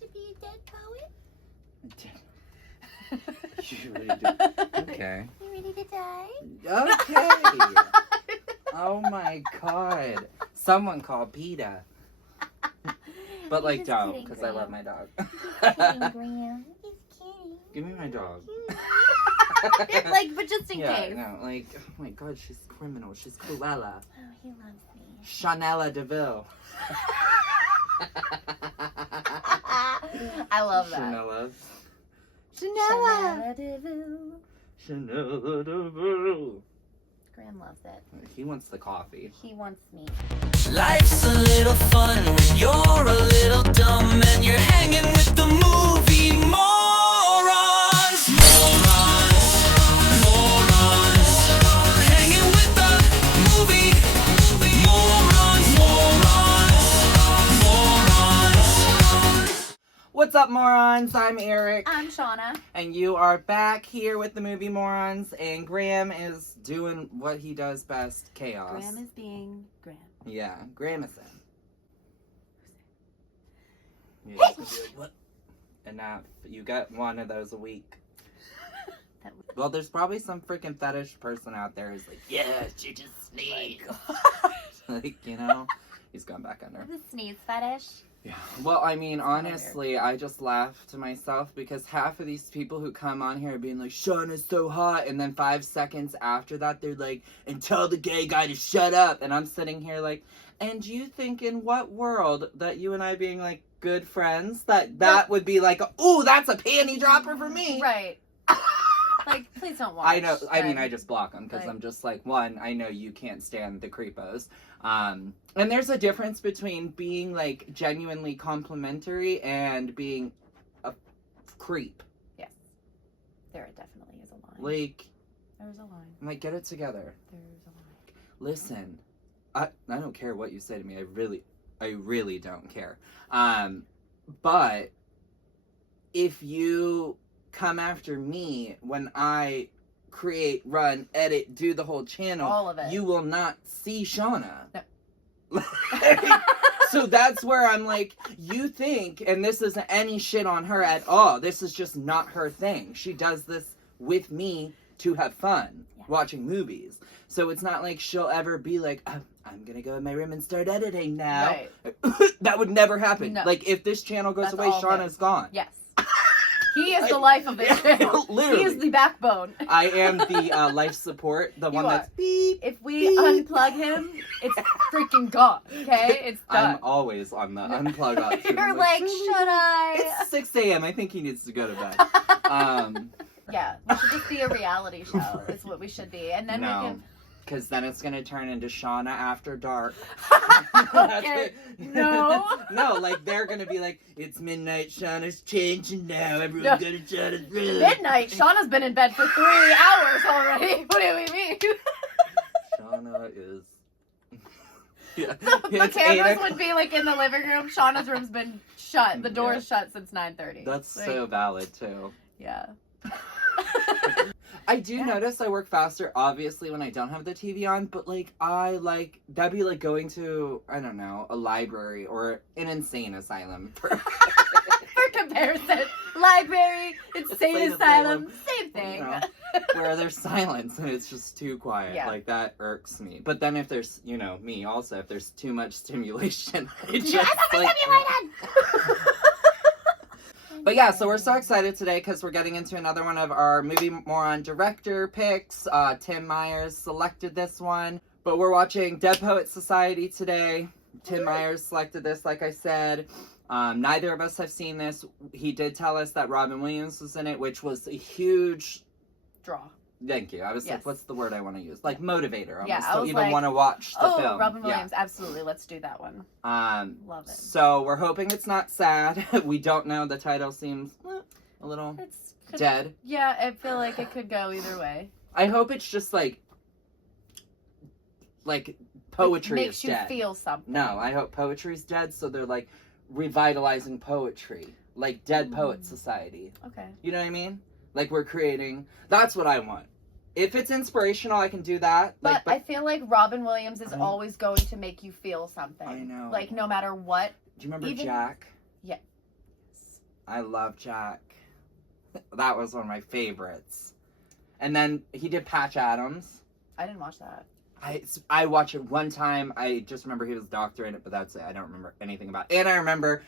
to be a dead poet? You ready to... Okay. You ready to die? Okay. Oh my god. Someone call PETA. But like, He's don't, kidding, because I love Graham. my dog. He's kidding, Graham. He's kidding. Give me my dog. Like, but just in Yeah, case. no, like, oh my god, she's criminal. She's Cruella. Oh, he loves me. Chanela DeVille. I love that. Chanela. Chanela DeVille. Chanela DeVille. Graham loves it. He wants the coffee. He wants me. Life's a little fun when you're a little dumb and you're hanging with the movie morons. Morons, morons, hanging with the movie morons, morons, morons. What's up, morons? I'm Eric. I'm Shawna. And you are back here with the Movie Moorons, and Graham is doing what he does best, chaos. Graham is being Graham. Yeah, Grahamison. Yeah, what? Enough. You got one of those a week. Well, there's probably some freaking fetish person out there who's like, yes, you just sneeze. Like, you know, he's gone back under. The sneeze fetish. Yeah. Well, I mean, kinda honestly, I just laugh to myself because half of these people who come on here being like, Shawna's so hot, and then 5 seconds after that, they're like, and tell the gay guy to shut up. And I'm sitting here like, and you think in what world that you and I being like good friends, that would be like, ooh, that's a panty dropper for me. Right. Like, please don't watch. I know. I mean, then. I just block them because Like- I'm just like, one, I know you can't stand the creepos. And there's a difference between being like genuinely complimentary and being a creep. Yes. There definitely is a line. Like, There's a line. I'm like, get it together. There's a line. Listen, I don't care what you say to me. I really don't care. But if you come after me when I create, run, edit, do the whole channel, All of it. you will not see Shawna. No. So that's where I'm like, you think, and this isn't any shit on her at all. This is just not her thing. She does this with me to have fun watching movies. So it's not like she'll ever be like, I'm gonna go in my room and start editing now. Right. That would never happen. No. Like, if this channel goes That's away, all Shawna's gone. Yes. He is the life of this channel. Literally. He is the backbone. I am the life support, the one that's beep. If we unplug him, it's freaking gone. Okay? It's done. I'm always on the unplug option. You're I'm like, should I? It's 6 a.m. I think he needs to go to bed. Yeah, we should just be a reality show. It's what we should be. And then we No, can... because then it's going to turn into Shawna After Dark. Okay. No. No, like, they're going to be like, it's midnight, Shawna's changing now, everyone's going to Shawna's room. Midnight? Shawna's been in bed for 3 hours already. What do we mean? Shawna is... Yeah. The It's cameras 8 would be like in the living room. Shawna's room's been shut. The door is shut since 9:30. That's like, so valid, too. Yeah. I do notice I work faster, obviously, when I don't have the TV on, but, like, that'd be like going to, I don't know, a library or an insane asylum. For comparison, library, insane asylum, same thing. You know, where there's silence and it's just too quiet. Yeah. Like, that irks me. But then if there's, you know, me also, if there's too much stimulation, I just, Stimulated! But yeah, so we're so excited today because we're getting into another one of our Movie Moron director picks. Tim Myers selected this one. But we're watching Dead Poets Society today. Tim Myers selected this, like I said. Neither of us have seen this. He did tell us that Robin Williams was in it, which was a huge... Draw. Thank you. I was like, what's the word I want to use? Like, motivator. Yeah, Almost I was to even like, want to watch the film. Robin Williams, absolutely. Let's do that one. Love it. So we're hoping it's not sad. We don't know. The title seems a little dead. Yeah, I feel like it could go either way. I hope it's just like poetry Makes is you dead. feel something. No, I hope poetry's dead, so they're like revitalizing poetry. Like Dead Poets Society. Okay. You know what I mean? Like we're creating... That's what I want. If it's inspirational, I can do that. But I feel like Robin Williams is always going to make you feel something. I know. Like, no matter what. Do you remember Jack? Yeah. I love Jack. That was one of my favorites. And then he did Patch Adams. I didn't watch that. I watched it one time. I just remember he was a doctor in it, but that's it. I don't remember anything about it. And I remember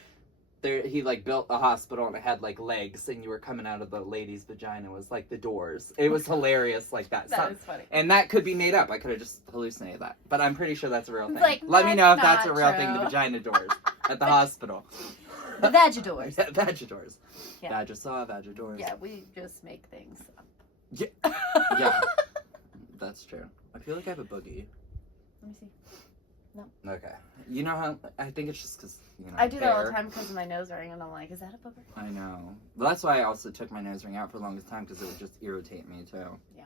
he like built a hospital and it had like legs and you were coming out of the lady's vagina was like the doors. It was hilarious like that. That is funny. And that could be made up. I could have just hallucinated that. But I'm pretty sure that's a real thing. Like, Let me know if that's a not real true. thing, the vagina doors at the hospital. The Vagidors. Yeah, Vagidors. Yeah. Vagidors. Yeah, we just make things. Yeah. Yeah. That's true. I feel like I have a boogie. Let me see. No. Okay. You know how, I think it's just because, I do that all the hair. time because of my nose ring, and I'm like, is that a booger? I know. Well, that's why I also took my nose ring out for the longest time, because it would just irritate me, too. Yeah.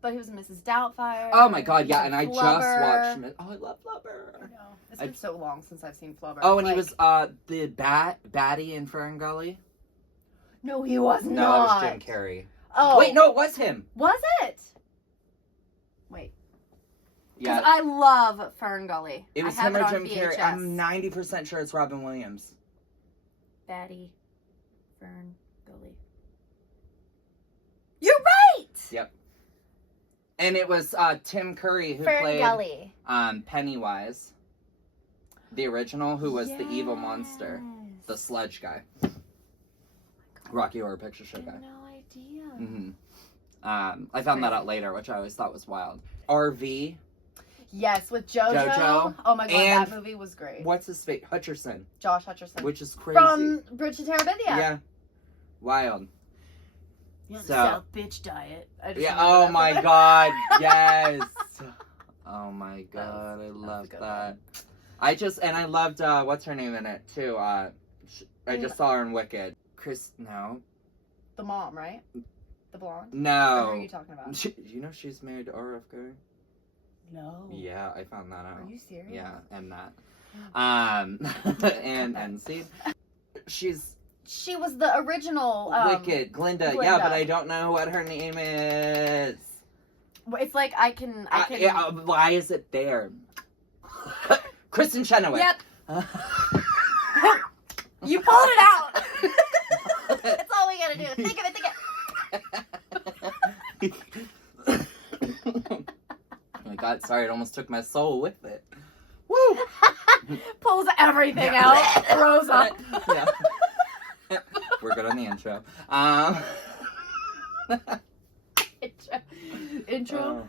But he was in Mrs. Doubtfire. Oh my god, yeah, and I just Flubber. watched, oh, I love Flubber. I know. It's been so long since I've seen Flubber. Oh, and he Like, was, the baddie in Fern Gully? No, he was No, not. it was Jim Carrey. Oh. Wait, no, it was him. Was it? Wait. Yeah. Because I love Fern Gully. It was I have him or on Jim VHS. Carrey. I'm 90% sure it's Robin Williams. Batty Fern Gully. You're right! Yep. And it was Tim Curry who Fern played Gully. Pennywise. The original, who was the evil monster. The Yes. sludge guy. Oh my God. Rocky Horror Picture Show I guy. had no idea. Mm-hmm. I found that out later, which I always thought was wild. RV. Yes, with JoJo. Oh my God, And that movie was great. What's his face? Hutcherson. Josh Hutcherson. Which is crazy. From Bridge to Terabithia. Yeah. Wild. Yeah, the So- South bitch diet. I just Yeah. remember Oh that my from- God. Yes. Oh my God. I was love a good that. one. I loved what's her name in it too. I just saw her in Wicked. No. The mom, right? The blonde? Or who No. are you talking about? You know she's married to RFK? No. Yeah, I found that out. Are you serious? Yeah, and that. And see, She was the original. Wicked, Glinda. Yeah, Glinda. but I don't know what her name is. It's like I can. Yeah, why is it there? Kristen Chenoweth. Yep. You pulled it out. That's all we gotta do. Think of it. Oh my God, sorry, it almost took my soul with it. Woo! Pulls everything out. Throws up. Yeah. We're good on the intro. Intro.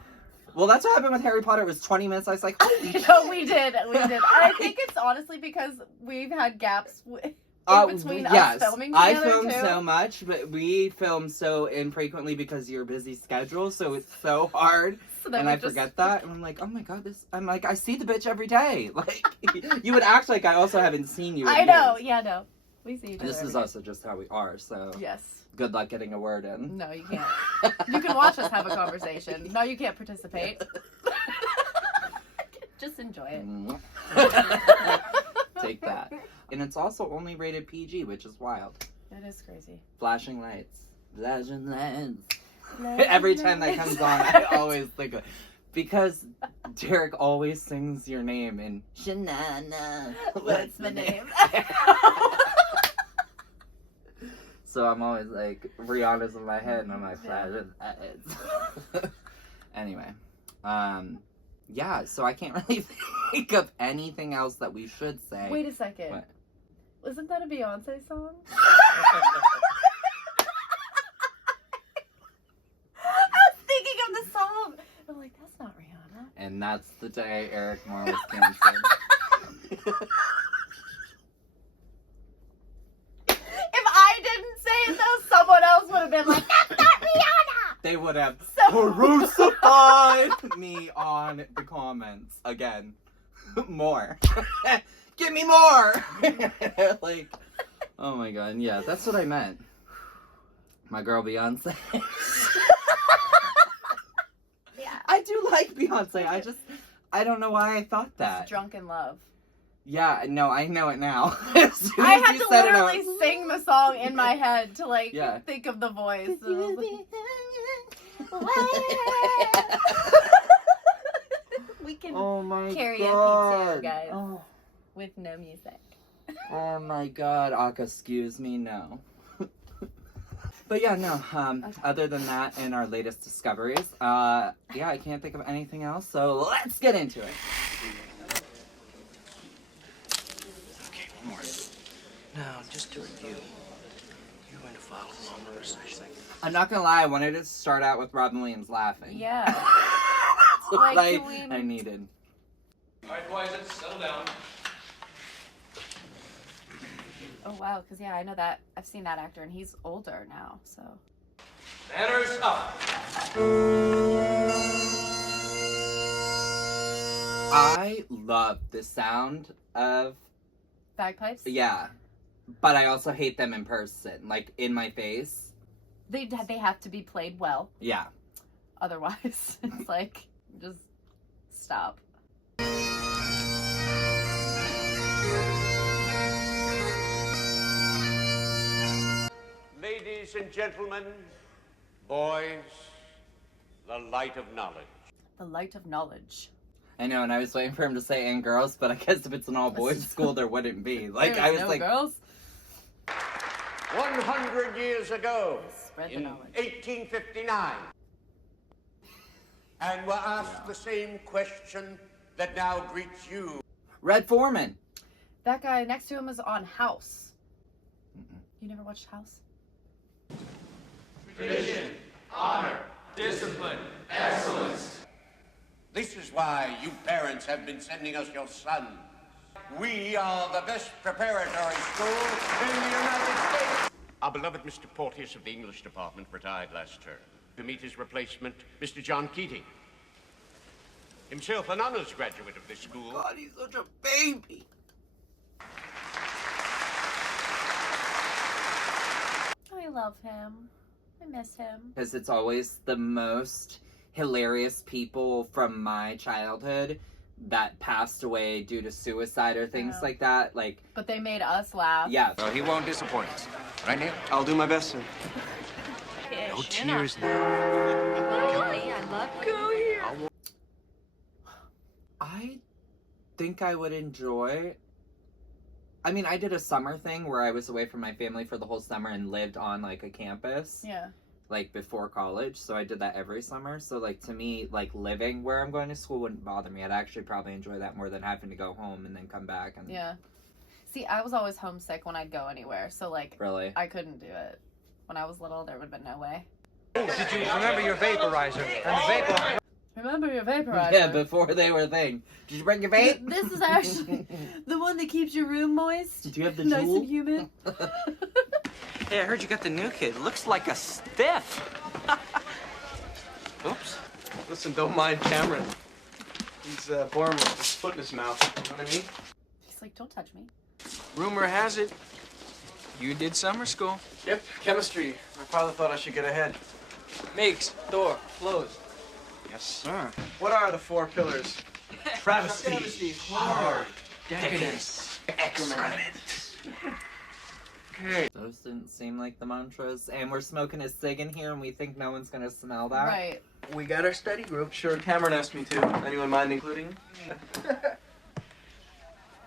Well, that's what happened with Harry Potter. It was 20 minutes. I was like, holy shit. No, we did. I think it's honestly because we've had gaps in between us filming I together, film too. so much, but we film so infrequently because of your busy schedule, so it's so hard. So then And we I just- forget that, and I'm like, oh my God, I'm like, I see the bitch every day. Like, you would act like I also haven't seen you in I know. years. Yeah, no. We see each other. This is every day. also just how we are, so Yes. good luck getting a word in. No, you can't. You can watch us have a conversation. No, you can't participate. Just enjoy it. Take that. And it's also only rated PG, which is wild. It is crazy. Flashing lights. Flashing lights. Every time that comes on, I always think of because Derek always sings your name in Shanana. What's my name? So I'm always like, Rihanna's in my head, and I'm like, flashing lights. Anyway, yeah, so I can't really think of anything else that we should say. Wait a second. What? Wasn't that a Beyonce song? I was thinking of the song. I'm like, that's not Rihanna. And that's the day Erik Moore was canceled. If I didn't say it though, someone else would have been like, that's not Rihanna! They would have So crucified me on the comments again. More. Give me more! Like, oh my God, yeah, that's what I meant. My girl Beyonce. Yeah. I do like Beyonce, I don't know why I thought that. Drunken Love. Yeah, no, I know it now. As soon I as had you to said it, I literally was- sing the song in my head to like Yeah. think of the voice. And I was like, we can Oh my karaoke God. too, guys. Oh. with no music. Oh my god, excuse me, no. But yeah, no, other than that and our latest discoveries, yeah, I can't think of anything else, so let's get into it. Okay, one more. Now, just to review, you're going to follow along the research. I'm not gonna lie, I wanted to start out with Robin Williams laughing. Yeah. That's what Like, I needed. Alright, boys, let's settle down. Oh wow, because yeah, I know that. I've seen that actor, and he's older now, so. Manners up. I love the sound of, Bagpipes? yeah, but I also hate them in person, like in my face. They have to be played well. Yeah. Otherwise, it's like, just stop. Ladies and gentlemen, boys, the light of knowledge. The light of knowledge. I know, and I was waiting for him to say "and girls," but I guess if it's an all-boys school, there wouldn't be. Like, There's I was no like, girls. 100 years ago, Spread the in knowledge. 1859, and we're asked the same question that now greets you. Red Foreman. That guy next to him is on House. You never watched House? Tradition, honor, discipline, excellence. This is why you parents have been sending us your sons. We are the best preparatory school in the United States. Our beloved Mr. Porteous of the English department retired last term. To meet his replacement, Mr. John Keating. Himself an honors graduate of this school. God, he's such a baby. I love him. I miss him. Because it's always the most hilarious people from my childhood that passed away due to suicide or things Yeah. like that. Like, But they made us laugh. yeah. Well, he won't disappoint us. Right, Neil? I'll do my best, sir. No tears now. I love you. I think I would enjoy. I mean, I did a summer thing where I was away from my family for the whole summer and lived on like a campus. Yeah. Like before college, so I did that every summer. So like to me, like living where I'm going to school wouldn't bother me. I'd actually probably enjoy that more than having to go home and then come back and Yeah. See, I was always homesick when I'd go anywhere, so like really. I couldn't do it. When I was little, there would have been no way. Did you remember your vaporizer? And the vapor. Remember your vaporizer? Yeah, before they were a thing. Did you bring your vape? This is actually the one that keeps your room moist. Do you have the Nice Juul? and humid. Hey, I heard you got the new kid. Looks like a stiff. Oops. Listen, don't mind Cameron. He's born with his foot in his mouth. You know what I mean? He's like, don't touch me. Rumor has it, you did summer school. Yep, chemistry. My father thought I should get ahead. Makes, door, Closed. Yes, sir. What are the 4 pillars? Travesty, horror, decadence, excrement. Okay. Those didn't seem like the mantras. And we're smoking a cig in here and we think no one's gonna smell that. Right. We got our study group. Sure, Cameron asked me to. Anyone mind including?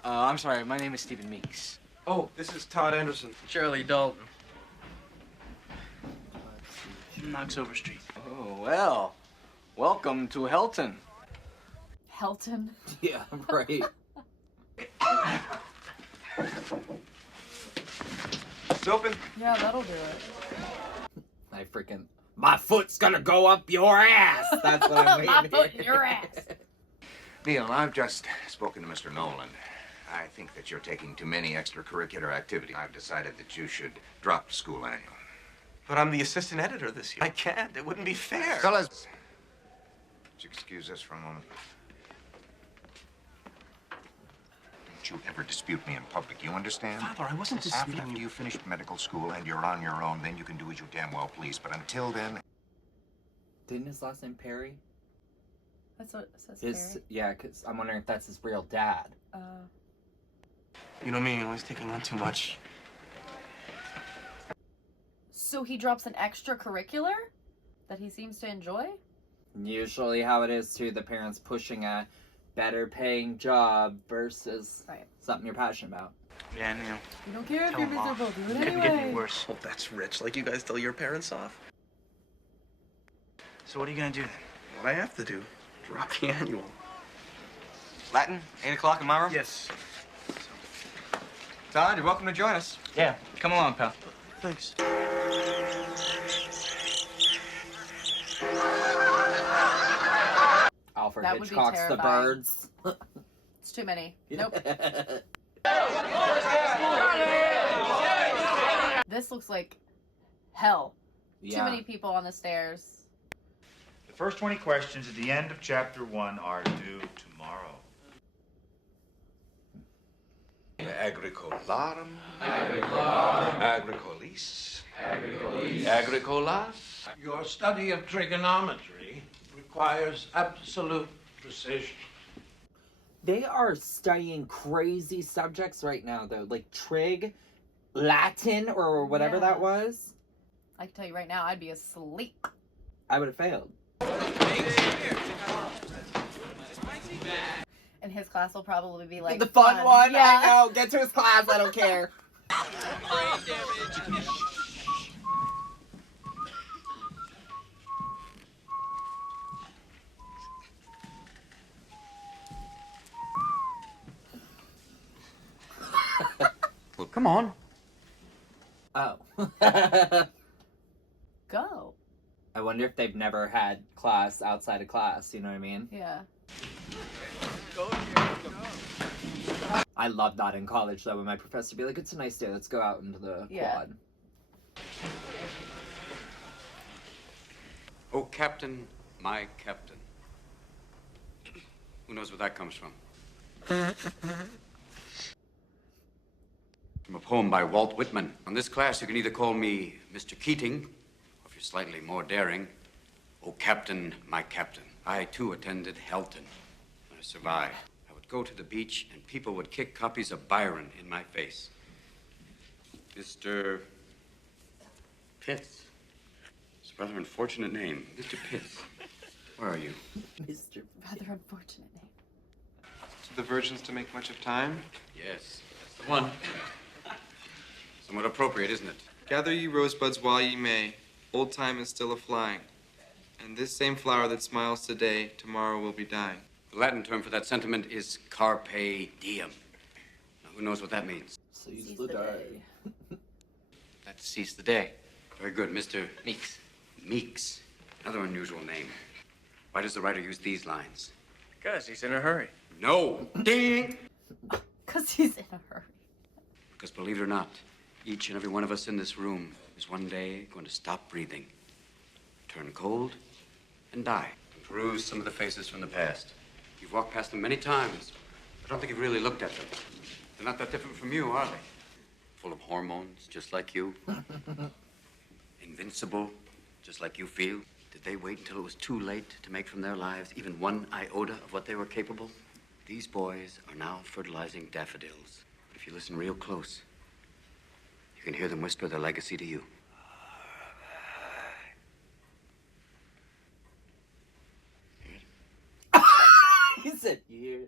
I'm sorry, my name is Stephen Meeks. Oh, this is Todd Anderson. Shirley Dalton. Knox Over Street. Oh, well. Welcome to Helton. Helton. Yeah, right. It's open. Yeah, that'll do it. I freaking. My foot's gonna go up your ass! That's what I'm My waiting foot in your ass. Neil, I've just spoken to Mr. Nolan. I think that you're taking too many extracurricular activities. I've decided that you should drop the school annual. But I'm the assistant editor this year. I can't. It wouldn't be fair. Fellas, would you excuse us for a moment? Don't you ever dispute me in public, you understand? Father, I wasn't disputing After you finish medical school and you're on your own, then you can do as you damn well please. But until then, Didn't his last name Perry? That's what it says. His, yeah, because I'm wondering if that's his real dad. You know me, always taking on too much. So he drops an extracurricular that he seems to enjoy? Usually how it is too, the parents pushing a better paying job versus Right. something you're passionate about. Yeah, you know. You don't care if Tell you're them off. miserable. Do it Couldn't get any anyway. worse. Oh, that's rich. Like you guys tell your parents off. So what are you gonna do then? What I have to do? Drop the annual. Latin, 8 o'clock in my room? Yes. Todd, you're welcome to join us. Yeah, come along, pal. Thanks. Alfred That would be Hitchcock's The terrifying. Birds. It's too many. Nope. This looks like hell. Yeah. Too many people on the stairs. The first 20 questions at the end of chapter 1 are due tomorrow. Agricolarum. Agricolis. Agricolas. Your study of trigonometry requires absolute precision. They are studying crazy subjects right now, though. Like trig, Latin, or whatever Yeah. that was. I can tell you right now, I'd be asleep. I would have failed. And his class will probably be like The fun one? Yeah. I know. Get to his class. I don't care. Well, come on. Oh. Go. I wonder if they've never had class outside of class, you know what I mean? Yeah. I loved that in college, though, when my professor would be like, it's a nice day, let's go out into the Yeah. quad. Oh, Captain, my Captain. Who knows where that comes from? From a poem by Walt Whitman. On this class, you can either call me Mr. Keating, or if you're slightly more daring, oh, Captain, my Captain. I, too, attended Helton. I survived. I would go to the beach, and people would kick copies of Byron in my face. Mr. Pitts. It's a rather unfortunate name. Mr. Pitts. Where are you? Mr. Rather unfortunate name. So the virgins to make much of time? Yes, that's the one. Somewhat appropriate, isn't it? Gather ye rosebuds while ye may. Old time is still a-flying. And this same flower that smiles today, tomorrow will be dying. The Latin term for that sentiment is carpe diem. Now, who knows what that means? Seize the day. Let's seize the day. Very good, Mr. Meeks. Meeks. Another unusual name. Why does the writer use these lines? Because he's in a hurry. No. Ding! Because he's in a hurry. Because believe it or not, each and every one of us in this room is one day going to stop breathing, turn cold, and die. Peruse some of the faces from the past. You've walked past them many times. I don't think you've really looked at them. They're not that different from you, are they? Full of hormones, just like you. Invincible, just like you feel. Did they wait until it was too late to make from their lives even one iota of what they were capable? These boys are now fertilizing daffodils. If you listen real close, you can hear them whisper their legacy to you. He said, yeah.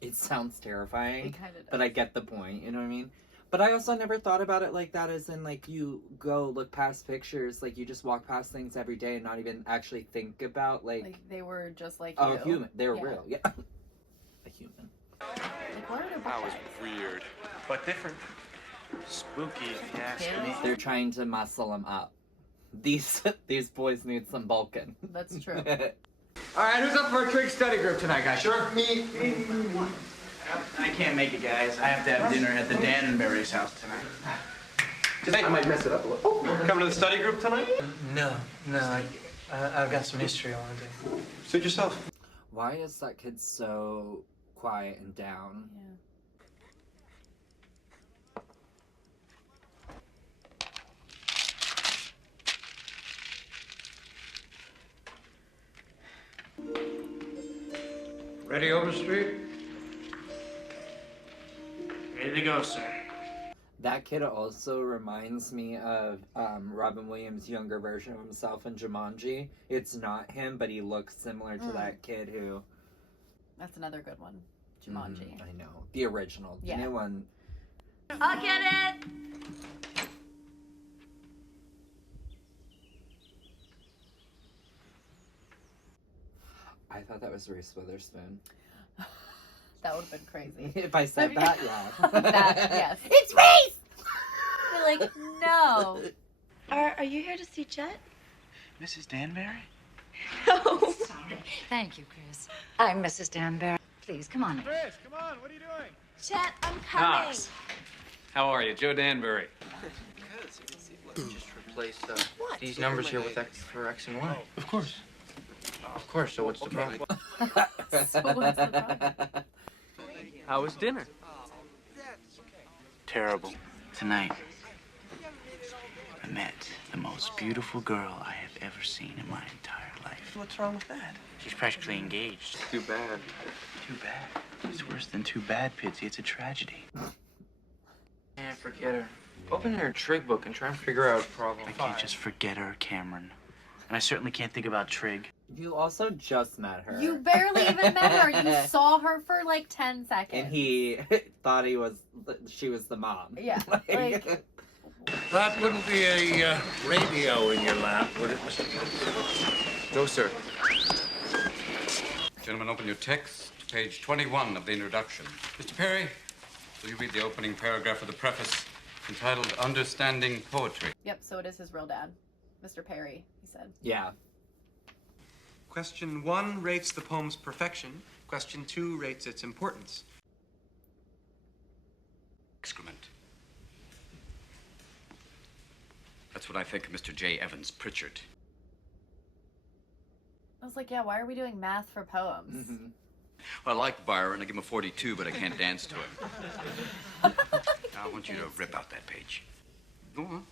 It sounds terrifying, It kinda does. but I get the point, you know what I mean? But I also never thought about it like that, as in, like, you go look past pictures, like, you just walk past things every day and not even actually think about, like they were just like oh, you. human. They were Yeah. real, yeah. A human. Like, what are their That was birthdays? weird. But different. Spooky, if you ask me. They're trying to muscle them up. These boys need some bulking. That's true. All right, who's up for a trig study group tonight, guys? Sure. Me. I can't make it, guys. I have to have dinner at the Danbury's house tonight. I might mess it up a little. Coming to the study group tonight? No, I've got some history I want to do. Suit yourself. Why is that kid so quiet and down? Yeah. Ready, Overstreet? Ready to go, sir. That kid also reminds me of Robin Williams' younger version of himself in Jumanji. It's not him, but he looks similar to that kid who... That's another good one. Jumanji. I know. The original. The new one. I'll get it! I thought that was Reese Witherspoon. That would have been crazy. If I said that, yeah. Yes. It's Reese! You're like, no. Are you here to see Chet? Mrs. Danbury? No. Thank you, Chris. I'm Mrs. Danbury. Please, come on. Chris, come on, what are you doing? Chet, I'm coming. Knox. How are you? Joe Danbury. Just replace these numbers here with X for X and Y. Of course. Of course, so what's the problem? So what's the problem? How was dinner? Terrible. Tonight, I met the most beautiful girl I have ever seen in my entire life. What's wrong with that? She's practically engaged. Too bad. Too bad. It's worse than too bad, Pitsy. It's a tragedy. Yeah, forget her. Open her trig book and try and figure out problem. I can't just forget her, Cameron. And I certainly can't think about trig. You also just met her. You barely even met her. You saw her for like 10 seconds. And he thought she was the mom. Yeah. Like, That wouldn't be a radio in your lap, would it, Mr. No, sir. Gentlemen, open your text, page 21 of the introduction. Mr. Perry, will you read the opening paragraph of the preface entitled Understanding Poetry? yep, so it is his real dad. Mr. Perry, he said. Yeah. Question 1 rates the poem's perfection. Question 2 rates its importance. Excrement. That's what I think of Mr. J. Evans Pritchard. I was like, yeah, why are we doing math for poems? Mm-hmm. Well, I like Byron. I give him a 42, but I can't dance to him. Now, I want you to rip out that page. Go on.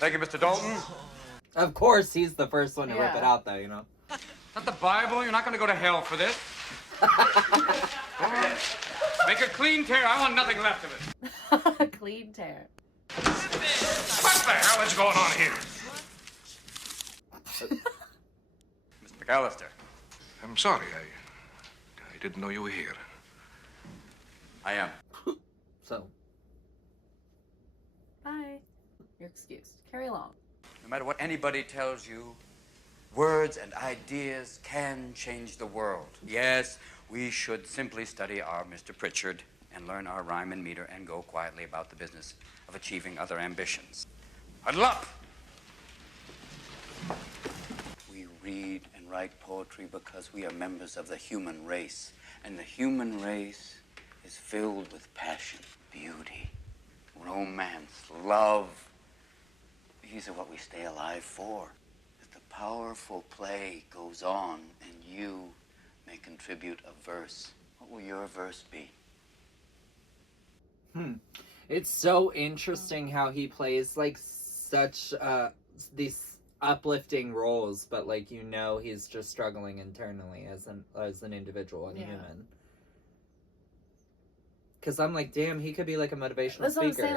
Thank you, Mr. Dalton. Of course, he's the first one to rip it out, though, you know. Not the Bible. You're not going to go to hell for this. Make a clean tear. I want nothing left of it. Clean tear. What the hell is going on here? Mr. McAllister. I'm sorry. I didn't know you were here. I am. So. Bye. You're excused. Carry along. No matter what anybody tells you, words and ideas can change the world. Yes, we should simply study our Mr. Pritchard and learn our rhyme and meter and go quietly about the business of achieving other ambitions. Huddle up! We read and write poetry because we are members of the human race. And the human race is filled with passion, beauty, romance, love. These are what we stay alive for. That the powerful play goes on and you may contribute a verse. What will your verse be? It's so interesting how he plays, like, such, these uplifting roles, but, like, you know he's just struggling internally as an individual and human. Because I'm like, damn, he could be, like, a motivational That's speaker. what I'm saying,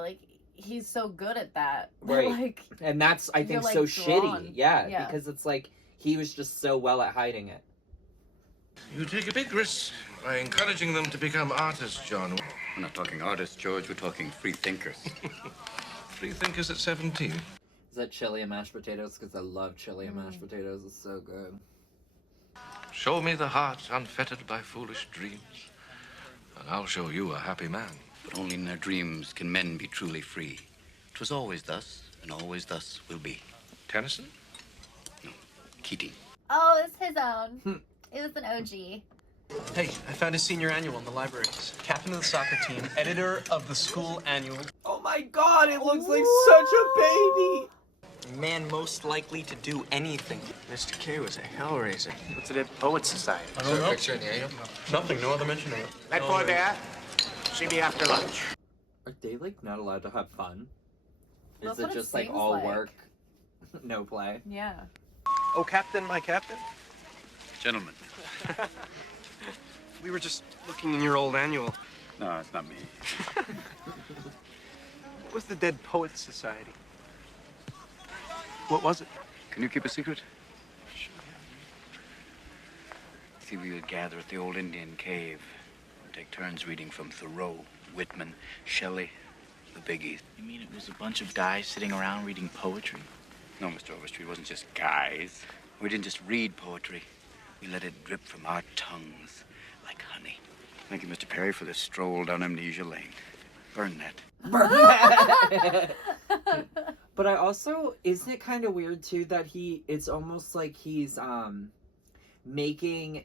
like, he's so good at that. Right. Like, and that's, I think, like, so drawn. shitty. Yeah, because it's like, he was just so well at hiding it. You take a big risk by encouraging them to become artists, John. We're not talking artists, George. We're talking free thinkers. Free thinkers at 17. Is that chili and mashed potatoes? Because I love chili and mashed potatoes. It's so good. Show me the heart unfettered by foolish dreams, and I'll show you a happy man. But only in their dreams can men be truly free. 'Twas always thus, and always thus will be. Tennyson? No, Keating. oh, it's his own. It was an OG. Hey, I found his senior annual in the libraries. Captain of the soccer team, editor of the school annual. Oh my god, it looks like such a baby! Man most likely to do anything. Mr. K was a hellraiser. What's it at Poet Society? I don't know. Picture in the annual? Nothing, no other mention of it. That boy there, see me after lunch. Are they, like, not allowed to have fun? That's Is it what it just, like, seems all like. work, no play? Yeah. Oh, Captain, my Captain? Gentlemen. We were just looking in your old annual. No, it's not me. What was the Dead Poets Society? What was it? Can you keep a secret? See, we would gather at the old Indian cave and take turns reading from Thoreau, Whitman, Shelley, the biggies. You mean it was a bunch of guys sitting around reading poetry? No, Mr. Overstreet, it wasn't just guys. We didn't just read poetry. We let it drip from our tongues like honey. Thank you, Mr. Perry, for this stroll down Amnesia Lane. Burn that. But I also, isn't it kind of weird too that it's almost like he's making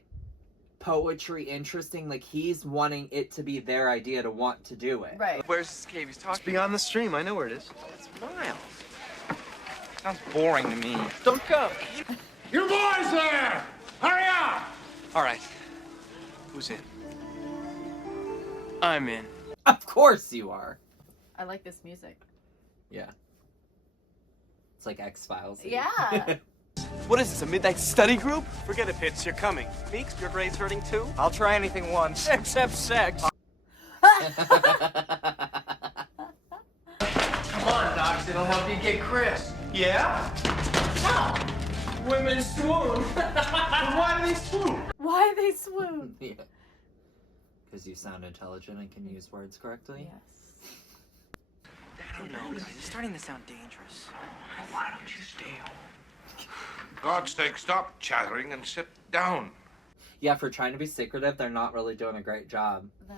poetry interesting, like he's wanting it to be their idea to want to do it. Right. Where's this cave he's talking? It's beyond the stream. I know where it is. It's miles. Sounds boring to me. Don't go. You boys there! Hurry up! All right. Who's in? I'm in. Of course you are. I like this music. Yeah. It's like X-Files. Yeah. What is this, a midnight study group? Forget it, Pitts. You're coming. Meeks, your grade's hurting too? I'll try anything once. Except sex. Come on, Docs. It'll help you get Chris. Yeah? How? Women swoon. Why do they swoon? Why they swoon? Yeah. Because you sound intelligent and can use words correctly? Yes. I don't know, guys. It's starting to sound dangerous. Why don't you stay home? God's sake, stop chattering and sit down. Yeah, for trying to be secretive, they're not really doing a great job. No.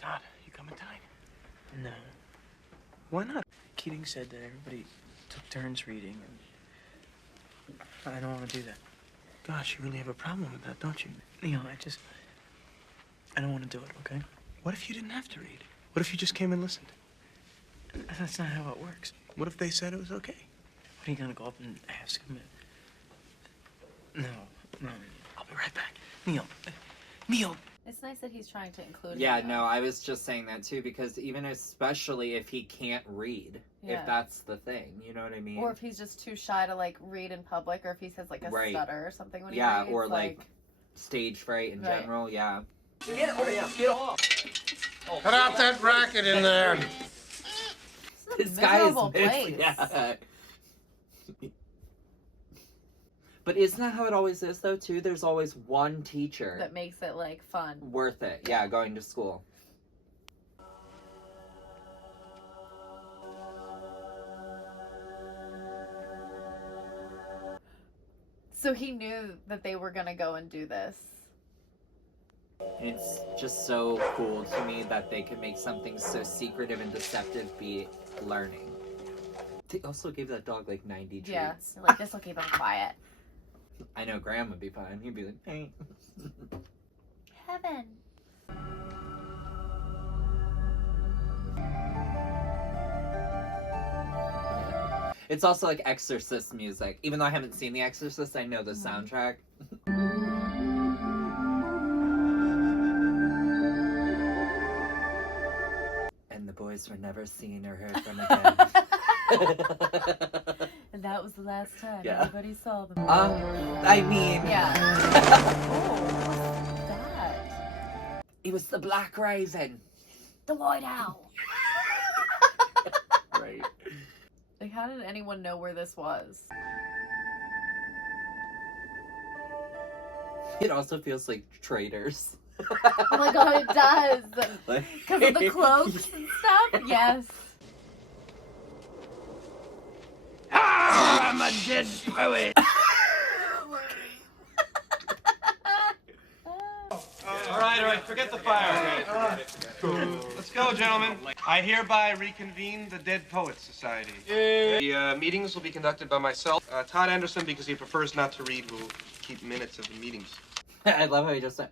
Todd, you coming tonight? No. Why not? Keating said that everybody took turns reading, and I don't want to do that. Gosh, you really have a problem with that, don't you? Neil, I don't want to do it, okay? What if you didn't have to read? What if you just came and listened? That's not how it works. What if they said it was okay? What, are you gonna go up and ask him? No. I'll be right back. Neil. It's nice that he's trying to include Yeah, him, no, I was just saying that too, because even especially if he can't read, Yeah. if that's the thing, you know what I mean? Or if he's just too shy to like read in public, or if he has like a Right. stutter or something when he Yeah, reads. or like stage fright in Right. general, yeah. Get off. Cut out that racket in there. This guy is miserable place. yeah. But isn't that how it always is though too? There's always one teacher that makes it like fun. worth it. Yeah, going to school. So he knew that they were gonna go and do this. It's just so cool to me that they can make something so secretive and deceptive be learning. They also gave that dog like 90 treats. Yeah, like this will keep him quiet. I know Graham would be fine. He'd be like, hey. Heaven. It's also like Exorcist music. Even though I haven't seen The Exorcist, I know the soundtrack. And the boys were never seen or heard from again. And that was the last time Yeah. anybody saw them. I mean... Yeah. Oh, what's that? It was the Black Raven. The White Owl. Right. Like, how did anyone know where this was? It also feels like traitors. Oh my god, it does! Like- Because of the cloaks and stuff? Yes. I'm a dead poet. All right, forget the fire. Let's go, gentlemen. I hereby reconvene the Dead Poets Society. The meetings will be conducted by myself. Todd Anderson, because he prefers not to read, will keep minutes of the meetings. I love how he just went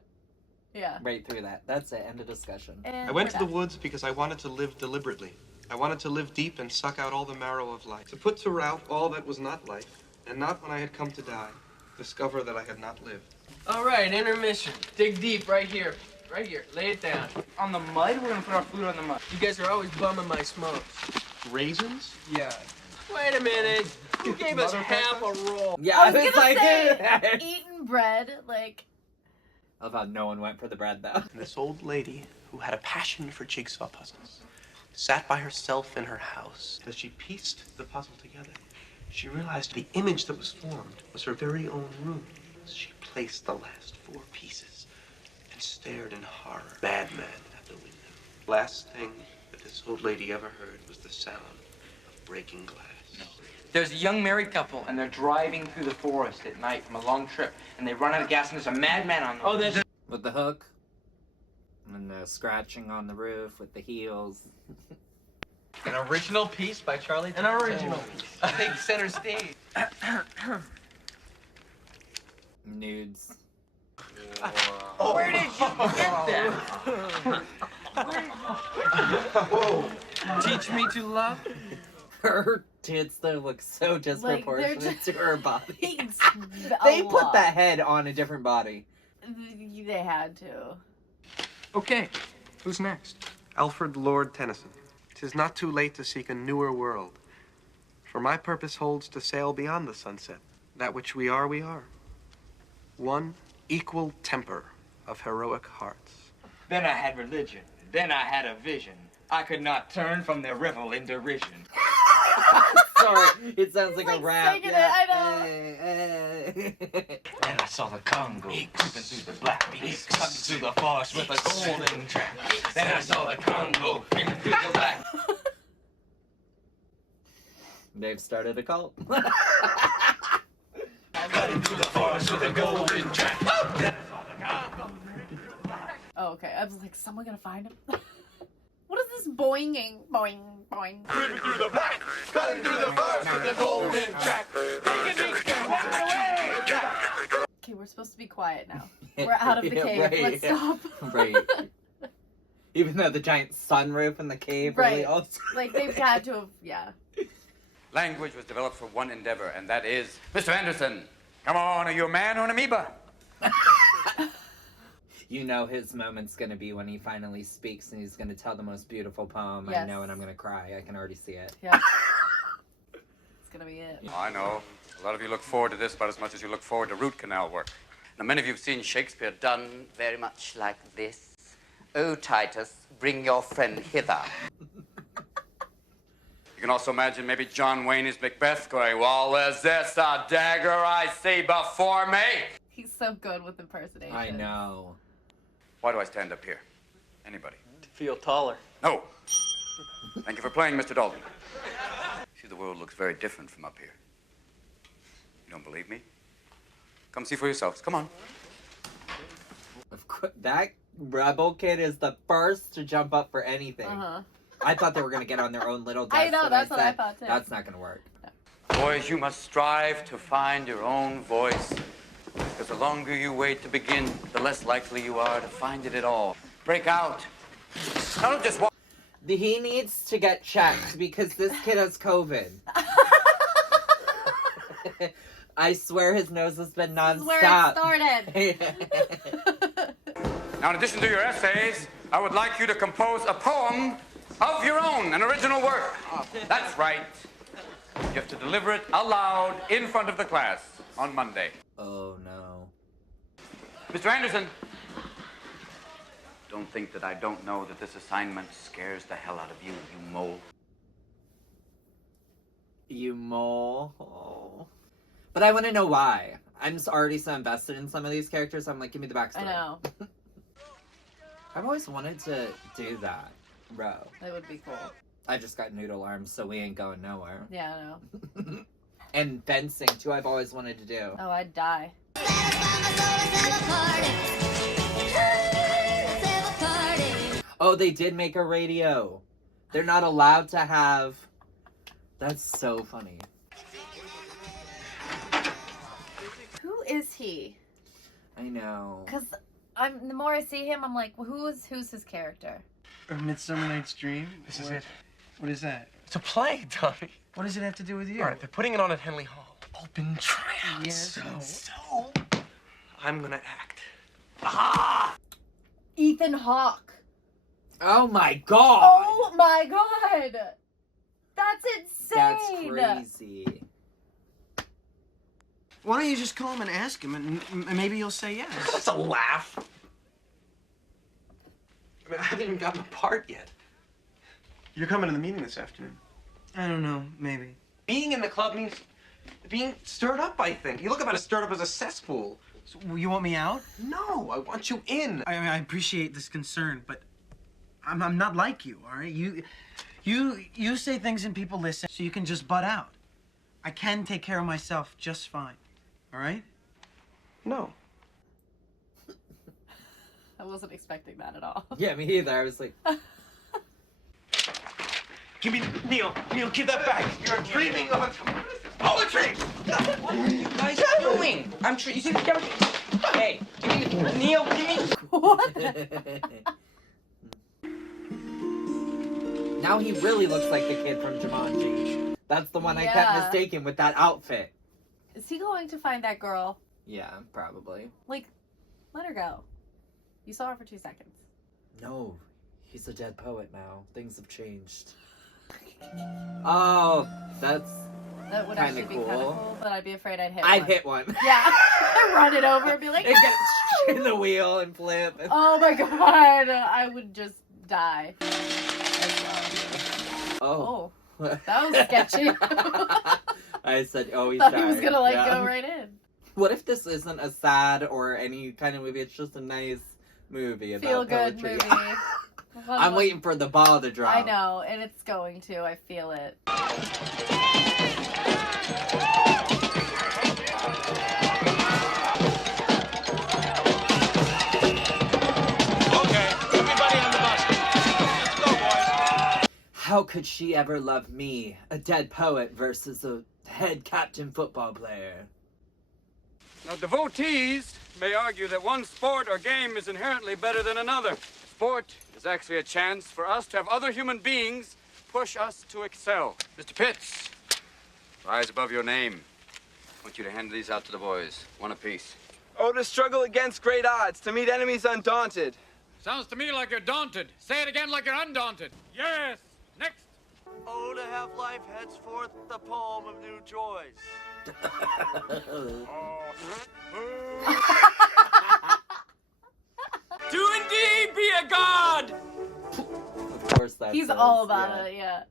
Yeah. right through that. That's it. End of discussion. I went to the woods because I wanted to live deliberately. I wanted to live deep and suck out all the marrow of life. To put to rout all that was not life, and not when I had come to die, discover that I had not lived. All right, intermission. Dig deep right here. Right here. Lay it down. On the mud? We're gonna put our food on the mud. You guys are always bumming my smokes. Raisins? Yeah. Wait a minute. You gave us half a roll. Yeah, I was it's gonna like say, eating bread, like... I love how no one went for the bread, though. This old lady who had a passion for jigsaw puzzles sat by herself in her house. As she pieced the puzzle together, she realized the image that was formed was her very own room. She placed the last 4 pieces and stared in horror, madman, at the window. Last thing that this old lady ever heard was the sound of breaking glass. There's a young married couple, and they're driving through the forest at night from a long trip, and they run out of gas, and there's a madman on the road. With the hook. And the scratching on the roof with the heels. An original piece by Charlie. An original piece. I think center stage. Nudes. Oh, where did you get that? Whoa. Teach me to love. Her tits, though, look so Like, disproportionate they're just- to her body. a They put lot. the head on a different body. They had to. Okay, who's next? Alfred Lord Tennyson. 'Tis not too late to seek a newer world. For my purpose holds to sail beyond the sunset. That which we are, we are. One equal temper of heroic hearts. Then I had religion. Then I had a vision. I could not turn from their revel in derision. Sorry, it sounds like a rap. singing Yeah. it, I Then I saw the Congo creeping through the black beast, cutting through the forest with a golden track. Then I saw the Congo creeping through the black. They've started a cult. Cutting through the forest with a golden track. Oh, okay. I was like, someone gonna find him? What is this boinging? Boing, boing. Creeping through the black, cutting through the forest with a golden track. Okay, we're supposed to be quiet now. We're out of the cave. Right, Let's stop. Right. Even though the giant sunroof in the cave really Right. also... Like, they've had to have, yeah. Language was developed for one endeavor, and that is... Mr. Anderson, come on, are you a man or an amoeba? You know his moment's gonna be when he finally speaks and he's gonna tell the most beautiful poem. I Yes. know, and I'm gonna cry. I can already see it. Yeah. It's gonna be it. I know. A lot of you look forward to this about as much as you look forward to root canal work. Now, many of you have seen Shakespeare done very much like this. Oh, Titus, bring your friend hither. You can also imagine maybe John Wayne as Macbeth going, well, is this a dagger I see before me? He's so good with impersonation. I know. Why do I stand up here? Anybody? To feel taller. No. Thank you for playing, Mr. Dalton. See, the world looks very different from up here. You don't believe me? Come see for yourselves. Come on. Of course, that rebel kid is the first to jump up for anything. Uh-huh. I thought they were gonna get on their own little desk. I know, and that's what I said, thought, too. That's not gonna work. Boys, you must strive to find your own voice. Because the longer you wait to begin, the less likely you are to find it at all. Break out. Now don't just walk. He needs to get checked because this kid has COVID. I swear his nose has been This is where it nonstop. started. Now, in addition to your essays, I would like you to compose a poem of your own, an original work. That's right. You have to deliver it aloud in front of the class on Monday. Oh, no. Mr. Anderson. Don't think that I don't know that this assignment scares the hell out of you, you mole. You mole. Oh. But I want to know why. I'm just already so invested in some of these characters. I'm like, give me the backstory. I know. I've always wanted to do that, bro. That would be cool. I just got noodle arms, so we ain't going nowhere. Yeah, I know. And fencing, too, I've always wanted to do. Oh, I'd die. Oh, they did make a radio. They're not allowed to have... That's so funny. Who is he? I know. Because the more I see him, I'm like, well, who's his character? Or Midsummer Night's Dream? This is it. What is that? It's a play, Tommy. What does it have to do with you? All right, they're putting it on at Henley Hall. Open tryouts. Yes. So, I'm gonna act. Ethan Hawke. Oh my god! Oh my god! That's insane! That's crazy. Why don't you just call him and ask him, and maybe he'll say yes. That's a laugh. I mean, I haven't even gotten the part yet. You're coming to the meeting this afternoon. I don't know, maybe. Being in the club means being stirred up, I think. You look about as stirred up as a cesspool. So, you want me out? No, I want you in. I mean, I appreciate this concern, but I'm not like you, all right? You say things and people listen, so you can just butt out. I can take care of myself just fine, all right? No. I wasn't expecting that at all. Yeah, me either. I was like... Give me, Neil, give that back. You're dreaming of a poetry. What are you guys doing? I'm sure you see the camera. Hey, give me, Neil, give me. What? Now he really looks like the kid from Jumanji. That's the one I kept mistaken with that outfit. Is he going to find that girl? Yeah, probably. Like, let her go. You saw her for 2 seconds. No, he's a dead poet now. Things have changed. Oh, that would actually kinda be kind of cool, but I'd be afraid I'd hit one. I'd hit one. Yeah. I'd run it over and be like, and no! get in the wheel and flip. Oh my god, I would just die. Oh. That was sketchy. I said, oh, he's Thought dying. he was gonna go right in. What if this isn't a sad or any kind of movie? It's just a nice movie about Feel-good poetry. movie. I'm waiting for the ball to drop. I know, and it's going to. I feel it. Okay, everybody on the bus. Let's go, boys. How could she ever love me, a dead poet versus a head captain football player? Now, devotees may argue that one sport or game is inherently better than another. Sport is actually a chance for us to have other human beings push us to excel. Mr. Pitts, rise above your name. I want you to hand these out to the boys, one apiece. Oh, to struggle against great odds, to meet enemies undaunted. Sounds to me like you're daunted. Say it again like you're undaunted. Yes. Next. Oh, to have life henceforth the poem of new joys. To indeed be a god! Of course that's He's all about it, yeah.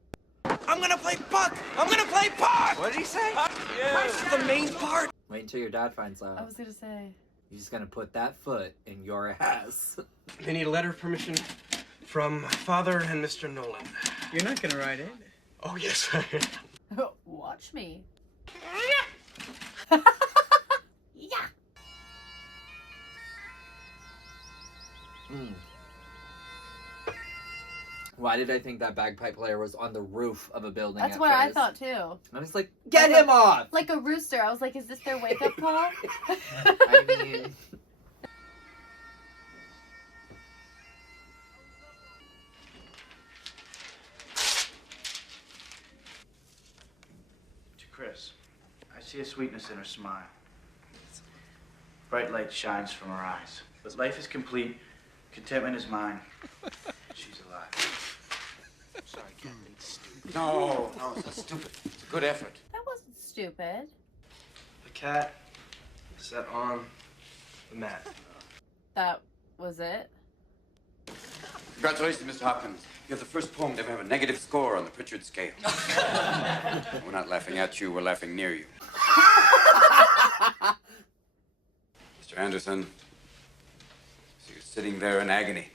I'm gonna play puck! I'm gonna play puck! What did he say? This is the main part. Wait until your dad finds out. I was gonna say. He's just gonna put that foot in your ass. They need a letter of permission from Father and Mr. Nolan. You're not gonna write it. Oh, yes. Watch me. Yeah. Why did I think that bagpipe player was on the roof of a building? That's at what I first? thought too. I was like, get him off! Like a rooster. I was like, is this their wake-up call? I mean... To Chris, I see a sweetness in her smile. Bright light shines from her eyes. But life is complete. Contentment is mine. She's alive. Sorry, Ken. It's stupid. No, it's not stupid. It's a good effort. That wasn't stupid. The cat sat on the mat. That was it. Congratulations, Mr. Hopkins. You have the first poem to ever have a negative score on the Pritchard scale. We're not laughing at you, we're laughing near you. Mr. Anderson, so you're sitting there in agony.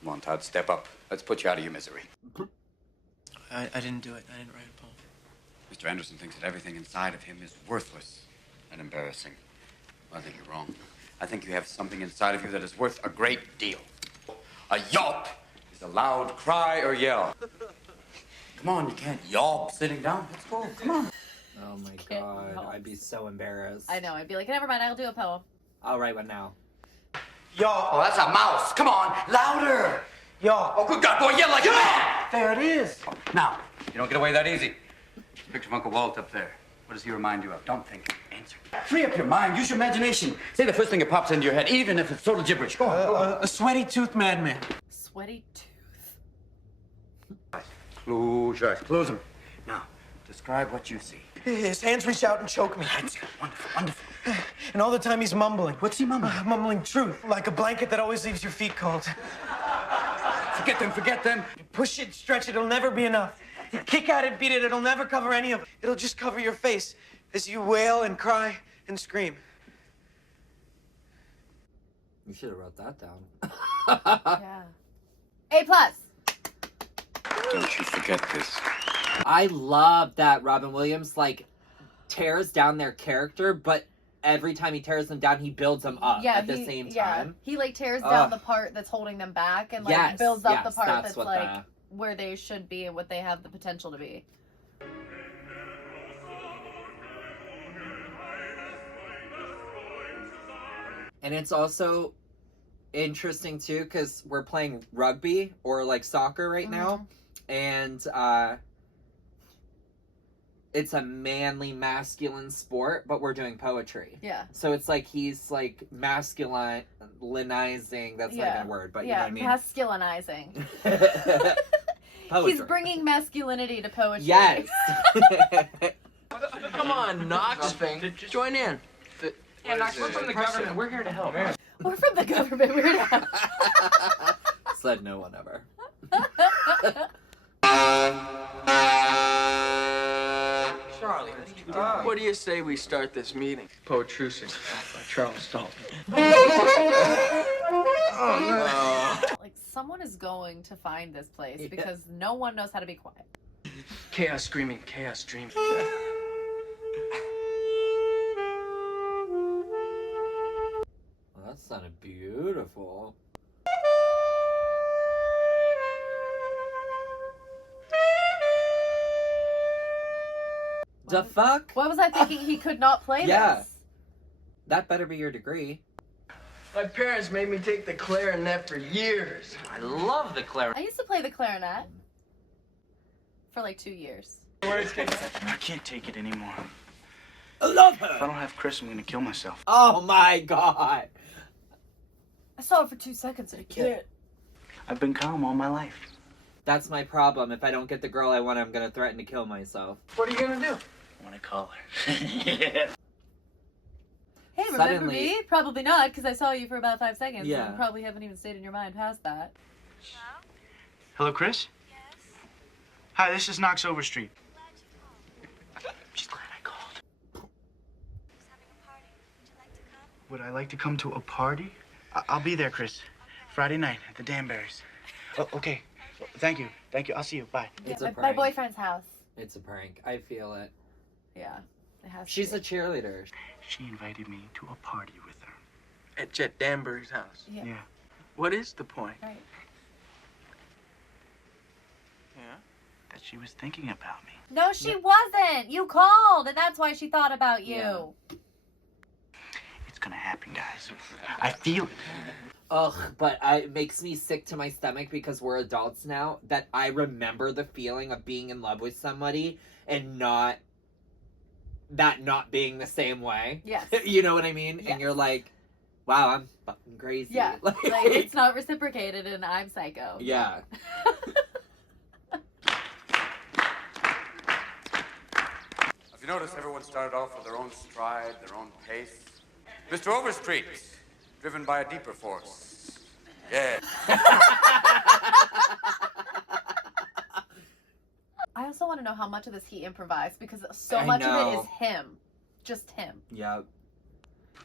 Come on, Todd, step up. Let's put you out of your misery. I didn't do it. I didn't write a poem. Mr. Anderson thinks that everything inside of him is worthless and embarrassing. Well, I think you're wrong. I think you have something inside of you that is worth a great deal. A yelp is a loud cry or yell. Come on, you can't yelp sitting down. Let's go, come on. Oh my god, I'd be so embarrassed. I know. I'd be like, never mind. I'll do a poem. I'll write one now. Y'all. Oh, that's a mouse. Come on, louder. Y'all. Oh, good God, boy, yell like a man. There it is. Now, you don't get away that easy. Picture of Uncle Walt up there. What does he remind you of? Don't think. Answer. Free up your mind. Use your imagination. Say the first thing that pops into your head, even if it's total gibberish. Go on. Go on. A sweaty tooth madman. Sweaty tooth. Close your eyes. Close them. Now, Describe what you see. His hands reach out and choke me. Wonderful, wonderful. And all the time he's mumbling. What's he mumbling? Mumbling truth, like a blanket that always leaves your feet cold. Forget them, forget them. Push it, stretch it, it'll never be enough. You kick at it, beat it, it'll never cover any of it. It'll just cover your face as you wail and cry and scream. You should have wrote that down. Yeah. A+. Don't you forget this. I love that Robin Williams, like, tears down their character, but every time he tears them down, he builds them up at the same time. He, like, tears down the part that's holding them back and, like, builds up the part that's like, where they should be and what they have the potential to be. And it's also interesting, too, because we're playing rugby or, like, soccer right now. And, it's a manly, masculine sport, but we're doing poetry. Yeah. So it's like he's like masculinizing. That's not even a word, but you know what I mean. Masculinizing. He's bringing masculinity to poetry. Yes. Come on, Knox. Join in. Yeah, Knox, we're from the government. We're here to help. We're from the government. We're here to help. Said no one ever. Charlie, what do you say we start this meeting? Poetrucing by Charles Dalton. Like, someone is going to find this place because no one knows how to be quiet. Chaos screaming, chaos dreaming. Well, that sounded beautiful. The fuck? What was I thinking? He could not play this. That better be your degree. My parents made me take the clarinet for years. I love the clarinet. I used to play the clarinet for like 2 years. I can't take it anymore. I love her. If I don't have Chris, I'm gonna kill myself. Oh my god. I saw it for 2 seconds and I can't. I've been calm all my life. That's my problem. If I don't get the girl I want, I'm gonna threaten to kill myself. What are you gonna do? I wanna call her. Hey, remember Suddenly- me? Probably not, because I saw you for about 5 seconds. Yeah. And you probably haven't even stayed in your mind past that. Hello, Chris? Yes? Hi, this is Knox Overstreet. She's glad I called. He's having a party. Would you like to come? Would I like to come to a party? I'll be there, Chris. Friday night at the Danberries. Oh, okay. Thank you. Thank you. I'll see you. Bye. It's Yeah, a my prank. boyfriend's house. It's a prank. I feel it. Yeah. It has She's to a cheerleader. She invited me to a party with her. At Chet Danbury's house. be. Yeah. Yeah. What is the point? Right. Yeah? That she was thinking about me. No, she wasn't. You called, and that's why she thought about you. Yeah. It's gonna happen, guys. I feel it. Ugh, but it makes me sick to my stomach because we're adults now that I remember the feeling of being in love with somebody and not being the same way. Yes. You know what I mean? Yes. And you're like, wow, I'm fucking crazy. Yeah. Like, it's not reciprocated, and I'm psycho. Yeah. If you notice, everyone started off with their own stride, their own pace. Mr. Overstreet, driven by a deeper force. Yeah. I also want to know how much of this he improvised, because so I much of it know. is him. Just him. Yep.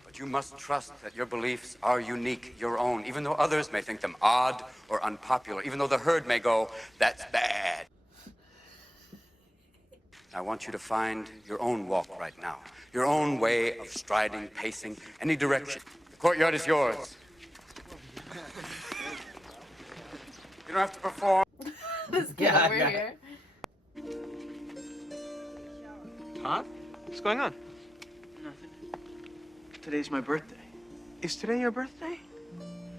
But you must trust that your beliefs are unique, your own, even though others may think them odd or unpopular, even though the herd may go, that's bad. I want you to find your own walk right now, your own way of striding, pacing, any direction. The courtyard is yours. You don't have to perform. This kid over yeah. here. Huh? What's going on? Nothing. Today's my birthday. Is today your birthday?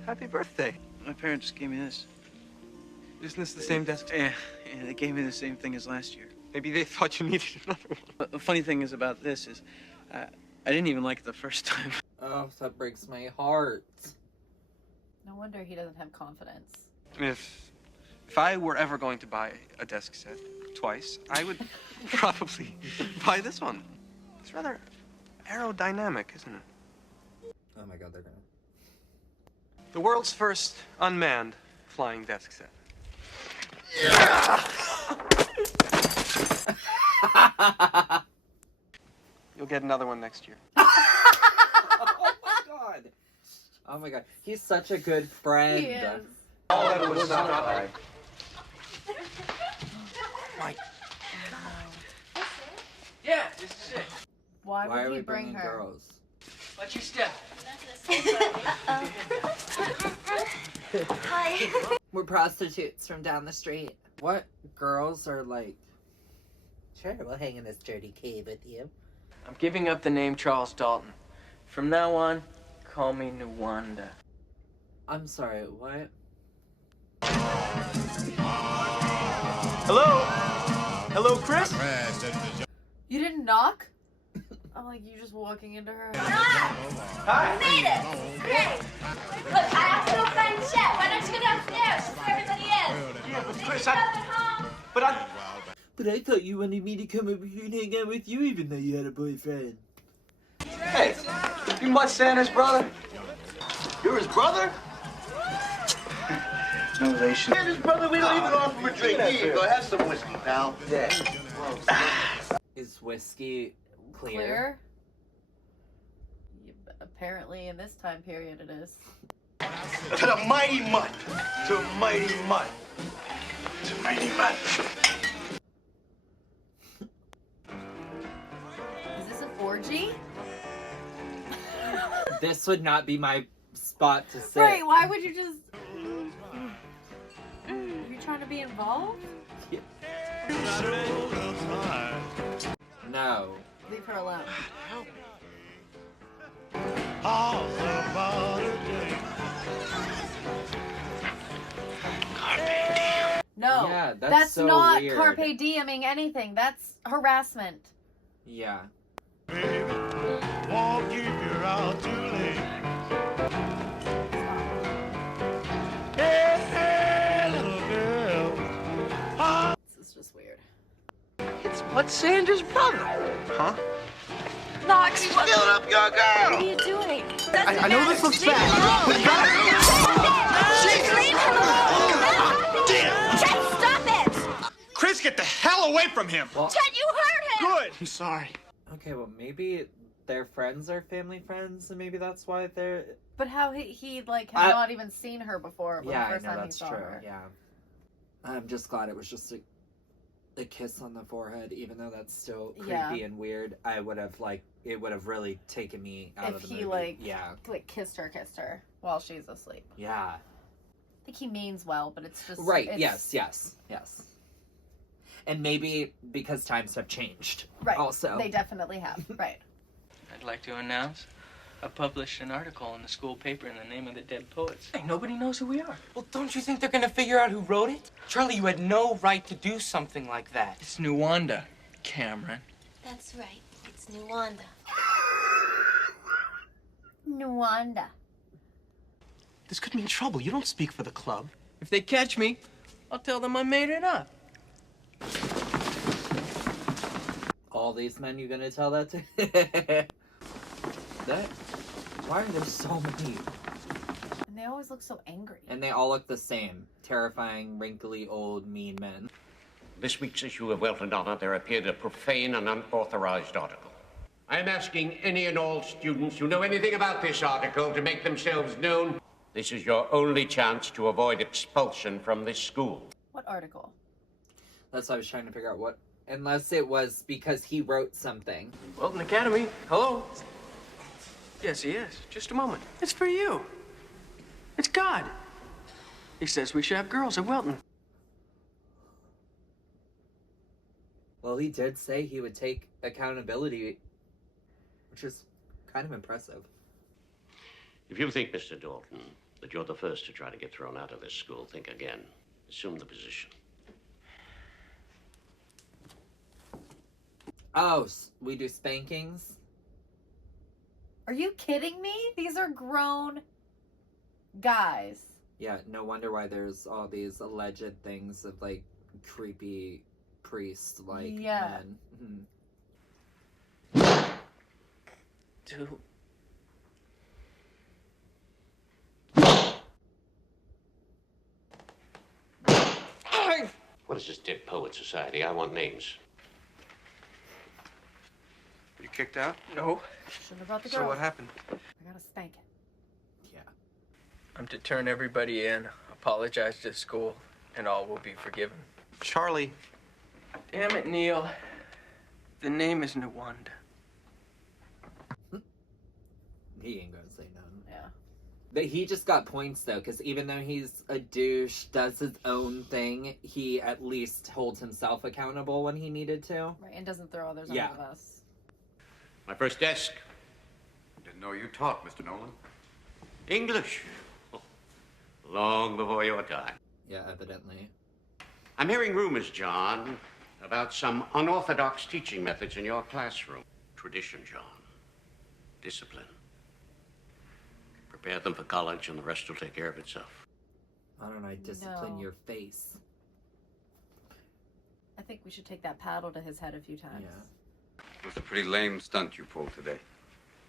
Happy birthday. My parents gave me this. Isn't this the same desk? Yeah, they gave me the same thing as last year. Maybe they thought you needed another one. But the funny thing is about this is, I didn't even like it the first time. Oh, that breaks my heart. No wonder he doesn't have confidence. If I were ever going to buy a desk set, twice, I would probably buy this one. It's rather aerodynamic, isn't it? Oh my god, they're gonna... The world's first unmanned flying desk set. You'll get another one next year. Oh my god. Oh my god. He's such a good friend. He is. Oh, that was not right. My... Yeah, this is it. Why Why are would we he bring bringing her? girls? Watch your step. Hi. We're prostitutes from down the street. What girls are like, sure, we'll hang in this dirty cave with you. I'm giving up the name Charles Dalton. From now on, call me Nwanda. I'm sorry, what? Hello? Hello, Chris? You didn't knock? I'm like, you just walking into her house. Hi. Made it! Great! Look, I have to go find Chet. Why don't you go downstairs? That's where everybody is. Yeah, but Maybe Chris, you're at home. But I thought you wanted me to come over here and hang out with you even though you had a boyfriend. Hey, you Mutt Santa's brother? You're his brother? No relation. His brother, we don't even offer him a drink. Here you go, have some whiskey, pal. Yeah. Is whiskey clear? Clear? Apparently, in this time period, it is. To the mighty mutt. To the mighty mutt. To the mighty mutt. Is this an orgy? This would not be my spot to sit. Right, why would you just... Are you trying to be involved? No. Leave her alone. No, Yeah, that's so not weird. carpe dieming anything. That's harassment. Yeah. Won't keep you out too late. Hey, little girl. This is just weird. It's Mutt Santa's brother. Huh? Knox, what Fill up your are girl. you doing? I know this looks bad, but you gotta... Leave him alone! Chet, stop it! Chris, get the hell away from him! Chet, you hurt him! Good! I'm sorry. Okay, well, maybe their friends are family friends, and maybe that's why they're... But how he like, has not even seen her before. Yeah, the first I know, time that's he saw true, her. yeah. I'm just glad it was just a kiss on the forehead, even though that's still creepy Yeah. and weird. I would have, like, it would have really taken me out of If the he, movie. Yeah. like kissed her while she's asleep. Yeah. I think he means well, but it's just... Right, it's, yes. And maybe because times have changed. Right, Also. they definitely have, right. I'd like to announce I published an article in the school paper in the name of the dead poets. Hey, nobody knows who we are. Well, don't you think they're gonna figure out who wrote it? Charlie, you had no right to do something like that. It's Nwanda, Cameron. That's right. It's Nwanda. Nwanda. This could mean trouble. You don't speak for the club. If they catch me, I'll tell them I made it up. All these men you gonna tell that to? Why are there so many? And they always look so angry. And they all look the same. Terrifying, wrinkly, old, mean men. This week's issue of Welton Honor, there appeared a profane and unauthorized article. I am asking any and all students who know anything about this article to make themselves known. This is your only chance to avoid expulsion from this school. What article? That's what I was trying to figure out what. Unless it was because he wrote something. Welton Academy, hello? Yes, he is. Just a moment. It's for you. It's God. He says we should have girls at Welton. Well, he did say he would take accountability, which is kind of impressive. If you think, Mr. Dalton, that you're the first to try to get thrown out of this school, think again. Assume the position. Oh, we do spankings? Are you kidding me? These are grown guys. Yeah, no wonder why there's all these alleged things of, like, creepy priest like Yeah. men. Two. What is this Dead Poet Society? I want names. You kicked out? No. Shouldn't have brought the So girl. what happened? I gotta spank it. I'm to turn everybody in, apologize to school, and all will be forgiven. Charlie. Damn it, Neil. The name is Nawanda. He ain't gonna say nothing. Yeah. But he just got points though, because even though he's a douche, does his own thing, he at least holds himself accountable when he needed to. Right, and doesn't throw others Yeah. under the bus. My first desk. Didn't know you taught, Mr. Nolan. English. Long before your time. Yeah, evidently. I'm hearing rumors, John, about some unorthodox teaching methods in your classroom. Tradition, John. Discipline. Prepare them for college and the rest will take care of itself. I don't know, I discipline No. your face. I think we should take that paddle to his head a few times. It was a pretty lame stunt you pulled today.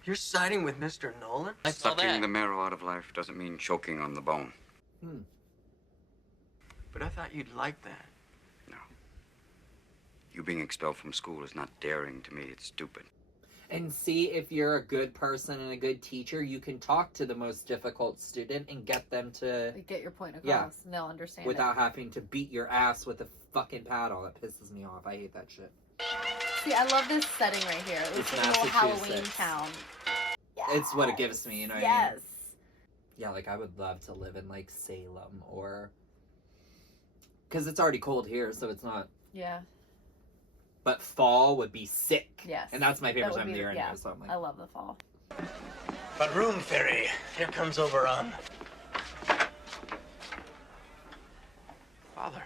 You're siding with Mr. Nolan? I saw Sucking that. the marrow out of life doesn't mean choking on the bone. But I thought you'd like that. You being expelled from school is not daring to me. It's stupid. And see, if you're a good person and a good teacher, you can talk to the most difficult student and get them to Like, get your point across, Yeah. and they'll understand without having to beat your ass with a fucking paddle. That pisses me off. I hate that shit. it. See, I love this setting right here. It looks It's like a little Halloween Massachusetts. town. It's what it gives me, you know what I Yes. mean? Yeah, like I would love to live in like Salem or... Because it's already cold here, so it's not... Yeah. But fall would be sick. Yes. And that's my favorite That would time of be- the year yeah. anyway, so I'm like... I love the fall. But room fairy, here comes Oberon. Father.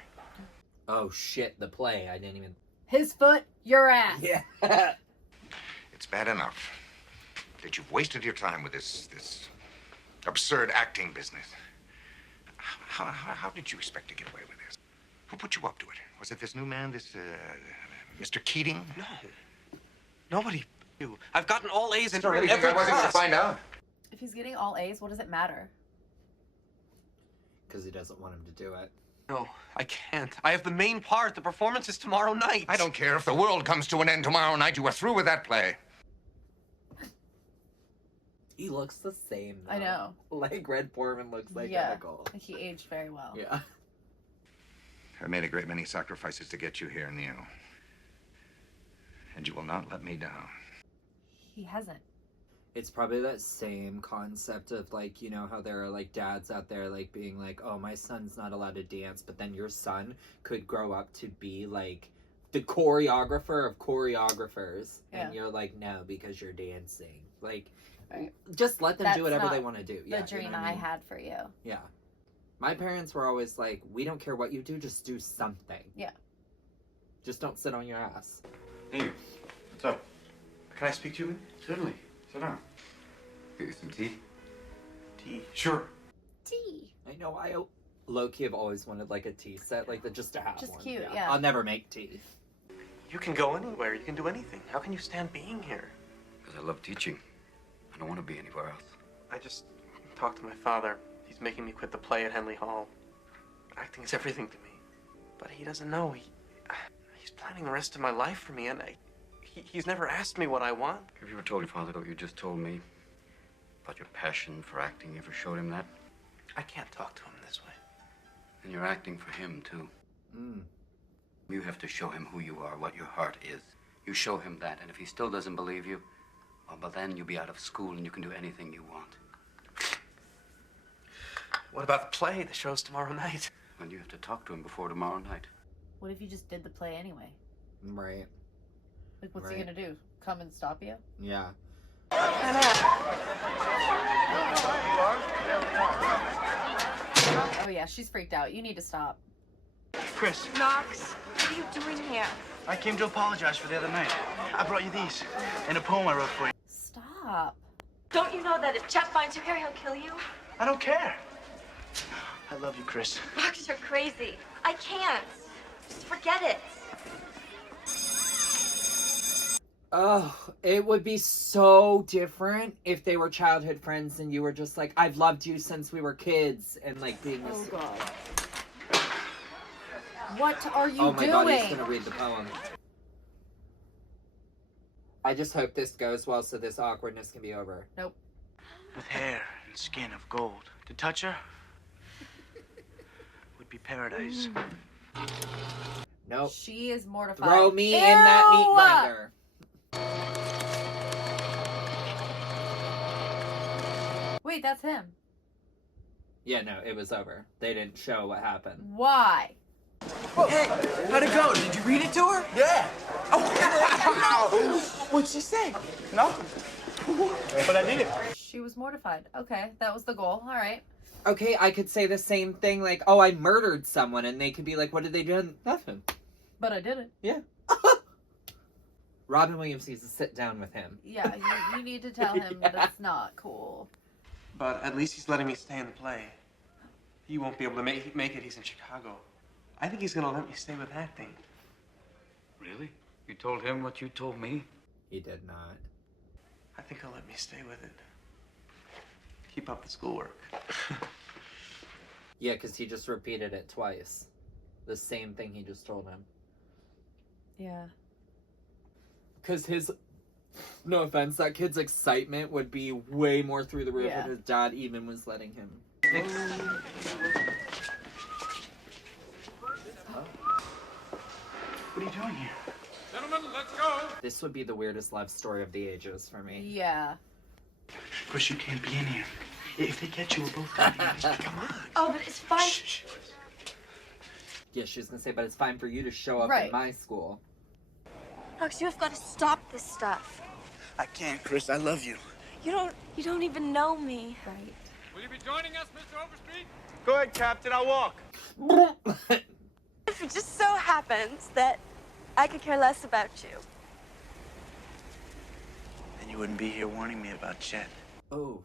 Oh shit, the play. I didn't even... His foot, your ass. Yeah. It's bad enough that you've wasted your time with this absurd acting business. How did you expect to get away with this? Who put you up to it? Was it this new man, this Mr. Keating? No. Nobody. I've gotten all A's in Really? every I wasn't class. gonna find out. If he's getting all A's, what does it matter? Because he doesn't want him to do it. No, I can't. I have the main part. The performance is tomorrow night. I don't care if the world comes to an end tomorrow night. You are through with that play. He looks the same, though. I know. Like Red Foreman looks Yeah. identical. He aged very well. Yeah. I've made a great many sacrifices to get you here, Neil. And you will not let me down. He hasn't. It's probably that same concept of, like, you know, how there are, like, dads out there, like, being like, oh, my son's not allowed to dance, but then your son could grow up to be, like, the choreographer of choreographers. Yeah. And you're like, no, because you're dancing. Like, Right. just let them That's do whatever not they want to do. The Yeah, you dream know what I mean? had for you. Yeah. My parents were always like, we don't care what you do, just do something. Yeah. Just don't sit on your ass. Hey, what's up? Can I speak to you? Certainly. Sit down. Get you some tea? Tea. Sure. Tea. I know, I low-key have always wanted, like, a tea set, like, just to have Just one. cute, yeah. I'll never make tea. You can go anywhere. You can do anything. How can you stand being here? Because I love teaching. I don't want to be anywhere else. I just talked to my father. He's making me quit the play at Henley Hall. Acting is everything to me. But he doesn't know. He's planning the rest of my life for me, and he's never asked me what I want. Have you ever told your father what you just told me? About your passion for acting? You ever showed him that? I can't talk to him this way. And you're acting for him, too. You have to show him who you are, what your heart is. You show him that, and if he still doesn't believe you, well, by then you'll be out of school and you can do anything you want. What about the play? The show's tomorrow night. And you have to talk to him before tomorrow night. What if you just did the play anyway? Right. Like, what's he Right. gonna do? Come and stop you? Yeah. Oh yeah, she's freaked out. You need to stop. Chris, Knox, what are you doing here? I came to apologize for the other night. I brought you these and a poem I wrote for you. Stop. Don't you know that if Chet finds you here, he'll kill you? I don't care. I love you, Chris. Knox, you're crazy. I can't. Just forget it. Oh, it would be so different if they were childhood friends and you were just like, I've loved you since we were kids, and like being this. Oh God. What are you doing? Oh my God, he's gonna read the poem. I just hope this goes well so this awkwardness can be over. Nope. With hair and skin of gold. To touch her would be paradise. Nope. She is mortified. Throw me in that meat grinder. Wait, that's him. Yeah, no, it was over. They didn't show what happened. Why? Hey, how'd it go? Did you read it to her? Yeah. Oh, what'd she say? No. But I did it. She was mortified. Okay, that was the goal. All right. Okay, I could say the same thing, like, oh, I murdered someone, and they could be like, what did they do? Nothing. But I did it. Yeah. Robin Williams needs to sit down with him. Yeah, you need to tell him that it's not cool. But at least he's letting me stay in the play. He won't be able to make it. He's in Chicago. I think he's gonna let me stay with acting. Really? You told him what you told me? He did not. I think he'll let me stay with it. Keep up the schoolwork. Yeah, because he just repeated it twice. The same thing he just told him. Yeah. Because his, no offense, that kid's excitement would be way more through the roof if his dad even was letting him. What are you doing here? Gentlemen, let's go. This would be the weirdest love story of the ages for me. Yeah. Of course, you can't be in here. If they catch you, we're both gonna be in. Come on. Oh, but it's fine. Yeah, she was gonna say, but it's fine for you to show up Right. in my school. Max, you have got to stop this stuff. I can't, Chris. I love you. You don't even know me. Right. Will you be joining us, Mr. Overstreet? Go ahead, Captain. I'll walk. If it just so happens that I could care less about you. Then you wouldn't be here warning me about Chet. Oh.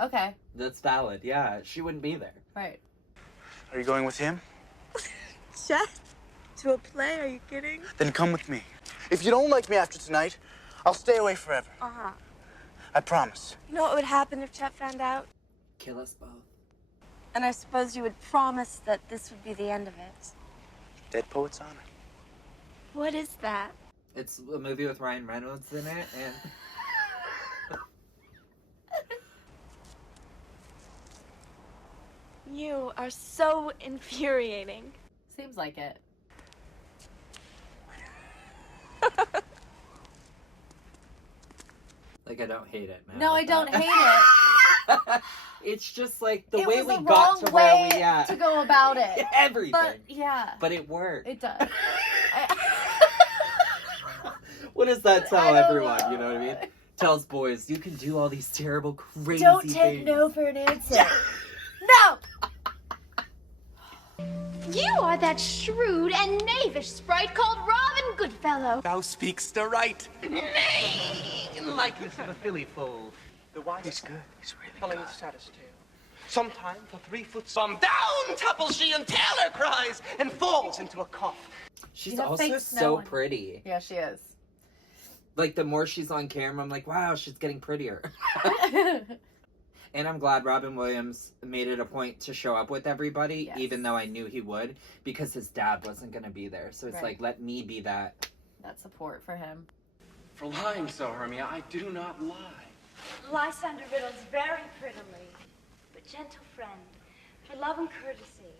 Okay. That's valid. Yeah, she wouldn't be there. Right. Are you going with him? Chet? To a play? Are you kidding? Then come with me. If you don't like me after tonight, I'll stay away forever. Uh-huh. I promise. You know what would happen if Chet found out? Kill us both. And I suppose you would promise that this would be the end of it. Dead Poet's Honor. What is that? It's a movie with Ryan Reynolds in it, and... You are so infuriating. Seems like it. Like, I don't hate it, man. No, I don't hate it. It's just like the It way was we the got wrong to where way we at. to go about it. Everything. But yeah. But it worked. It does. What does that tell I don't everyone? know. You know what I mean? Tells boys, you can do all these terrible, crazy Don't take things. no for an answer. No! You are that shrewd and knavish sprite called Robin Goodfellow. Thou speakst the right. Nay, in likeness of a filly foal. The wise is good. He's really telling his saddest tale. Sometime for 3 foot some down topples she and Taylor cries and falls into a cough. She's also so pretty. Yeah, she is. Like, the more she's on camera, I'm like, wow, she's getting prettier. And I'm glad Robin Williams made it a point to show up with everybody, even though I knew he would, because his dad wasn't going to be there. So it's like, let me be that. That support for him. For lying so, Hermia, I do not lie. Lysander riddles very prettily, but gentle friend, for love and courtesy,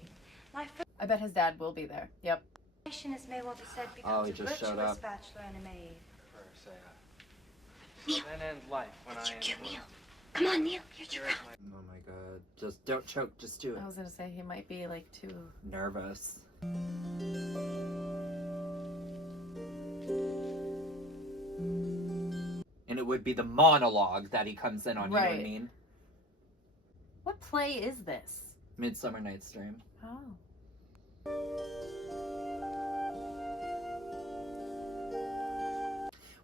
my I bet his dad will be there. Yep. relation, as may well be said, Oh, becomes he a just showed virtuous up. bachelor and a maid. Neil. Then end life when That's I your cue, Neil. Come on, Neil. You're your Oh my god. Just don't choke, just do it. I was going to say he might be like too Nervous. And it would be the monologue that he comes in on, you know what I Right. mean? What play is this? Midsummer Night's Dream. Oh.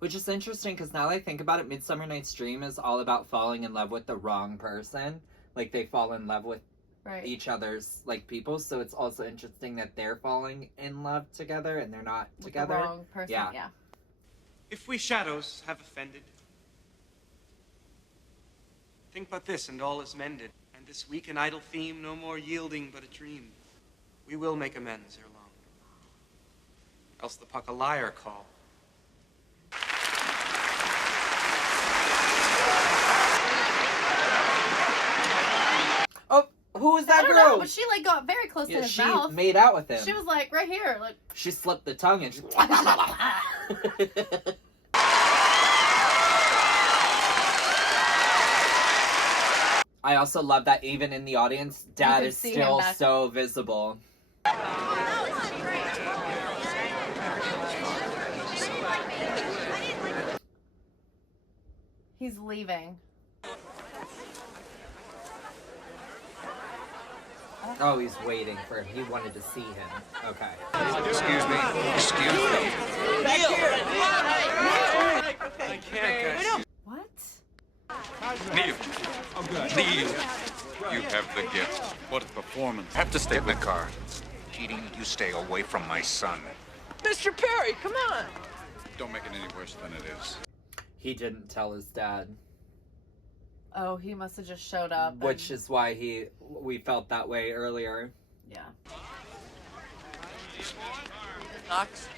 Which is interesting because now that I think about it, Midsummer Night's Dream is all about falling in love with the wrong person. Like, they fall in love with each other's like people. So it's also interesting that they're falling in love together and they're not With together. The wrong person. Yeah. If we shadows have offended, think but this, and all is mended. And this weak and idle theme no more yielding but a dream. We will make amends ere long. Else the puck a liar call. Oh, who was that I don't girl? know, but she like got very close to his mouth. She made out with him. She was like right here, like. She slipped the tongue and just. I also love that even in the audience, Dad is still so visible. He's leaving. Oh, he's waiting for him. He wanted to see him. Okay. Excuse me. Excuse me. I can't, guys. What? Neil. Oh, good. Neil. You have the gift. What a performance. Have to stay in the car. Keating, you stay away from my son. Mr. Perry, come on. Don't make it any worse than it is. He didn't tell his dad. Oh, he must have just showed up. Which is why we felt that way earlier. Yeah. Knox.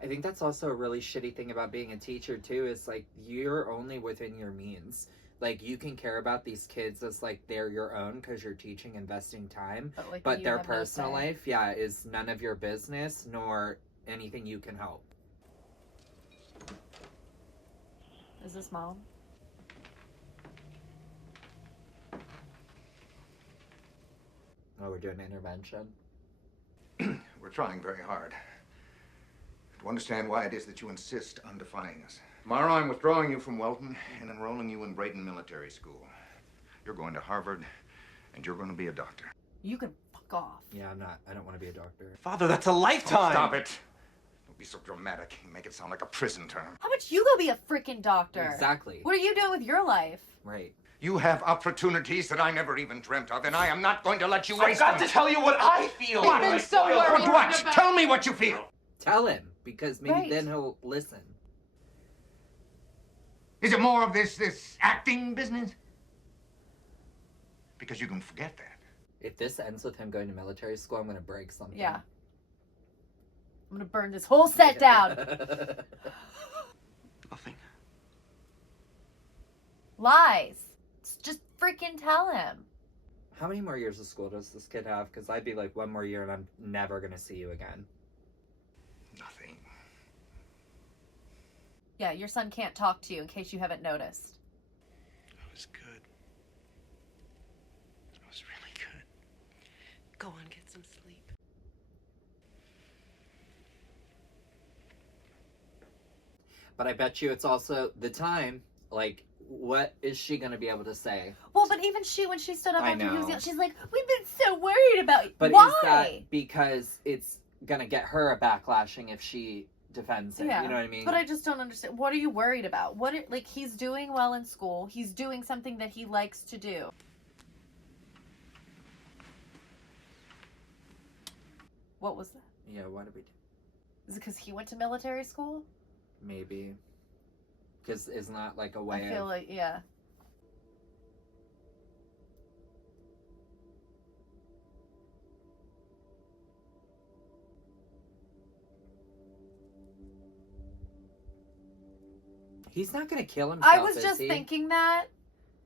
I think that's also a really shitty thing about being a teacher too, is like you're only within your means. Like you can care about these kids as like they're your own because you're teaching, investing time, but their personal life, is none of your business nor anything you can help. Is this Mom? Oh, we're doing intervention. We're trying very hard to understand why it is that you insist on defying us. Tomorrow I'm withdrawing you from Welton and enrolling you in Brayton Military School. You're going to Harvard, and you're going to be a doctor. You can fuck off. Yeah, I don't want to be a doctor. Father, that's a lifetime. Oh, stop it. Don't be so dramatic. You make it sound like a prison term. How about you go be a freaking doctor? Exactly. What are you doing with your life? Right. You have opportunities that I never even dreamt of, and I am not going to let you waste I've them. got to tell you what I feel. What? I've been so worried What? about- Tell me what you feel. Tell him, because maybe then he'll listen. Is it more of this acting business? Because you can forget that. If this ends with him going to military school, I'm going to break something. Yeah. I'm gonna burn this whole set down. Nothing. Lies. Just freaking tell him. How many more years of school does this kid have? Because I'd be like, one more year and I'm never going to see you again. Nothing. Yeah, your son can't talk to you in case you haven't noticed. That was good. That was really good. Go on, get some sleep. But I bet you it's also the time, like, what is she going to be able to say? Well, but even she, when she stood up I after he was know. young, she's like, we've been so worried about you. But Why? is that because it's going to get her a backlashing if she defends it? Yeah. You know what I mean? But I just don't understand. What are you worried about? Like, he's doing well in school. He's doing something that he likes to do. What was that? Yeah, why did we do? Is it because he went to military school? Maybe. Because isn't that like a way I feel of... like, yeah. He's not going to kill himself, I was just thinking that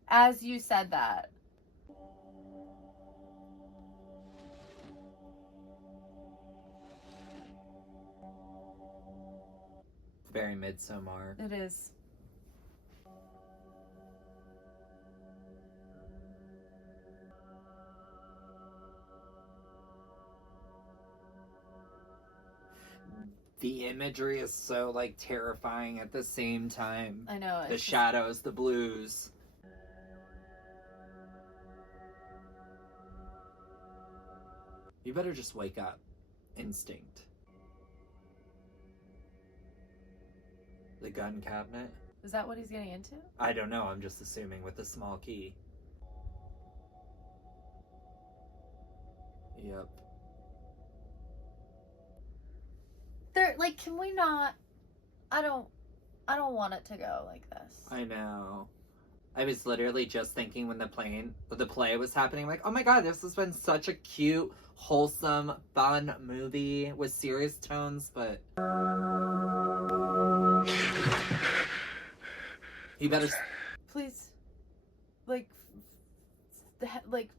as you said that. Very Midsommar. It is. The imagery is so, like, terrifying at the same time. I know. The shadows, the blues. You better just wake up. Instinct. The gun cabinet. Is that what he's getting into? I don't know. I'm just assuming with the small key. Yep. They're like, can we not? I don't want it to go like this. I know. I was literally just thinking when the play was happening, like, oh my god, this has been such a cute, wholesome, fun movie with serious tones, but you better please, like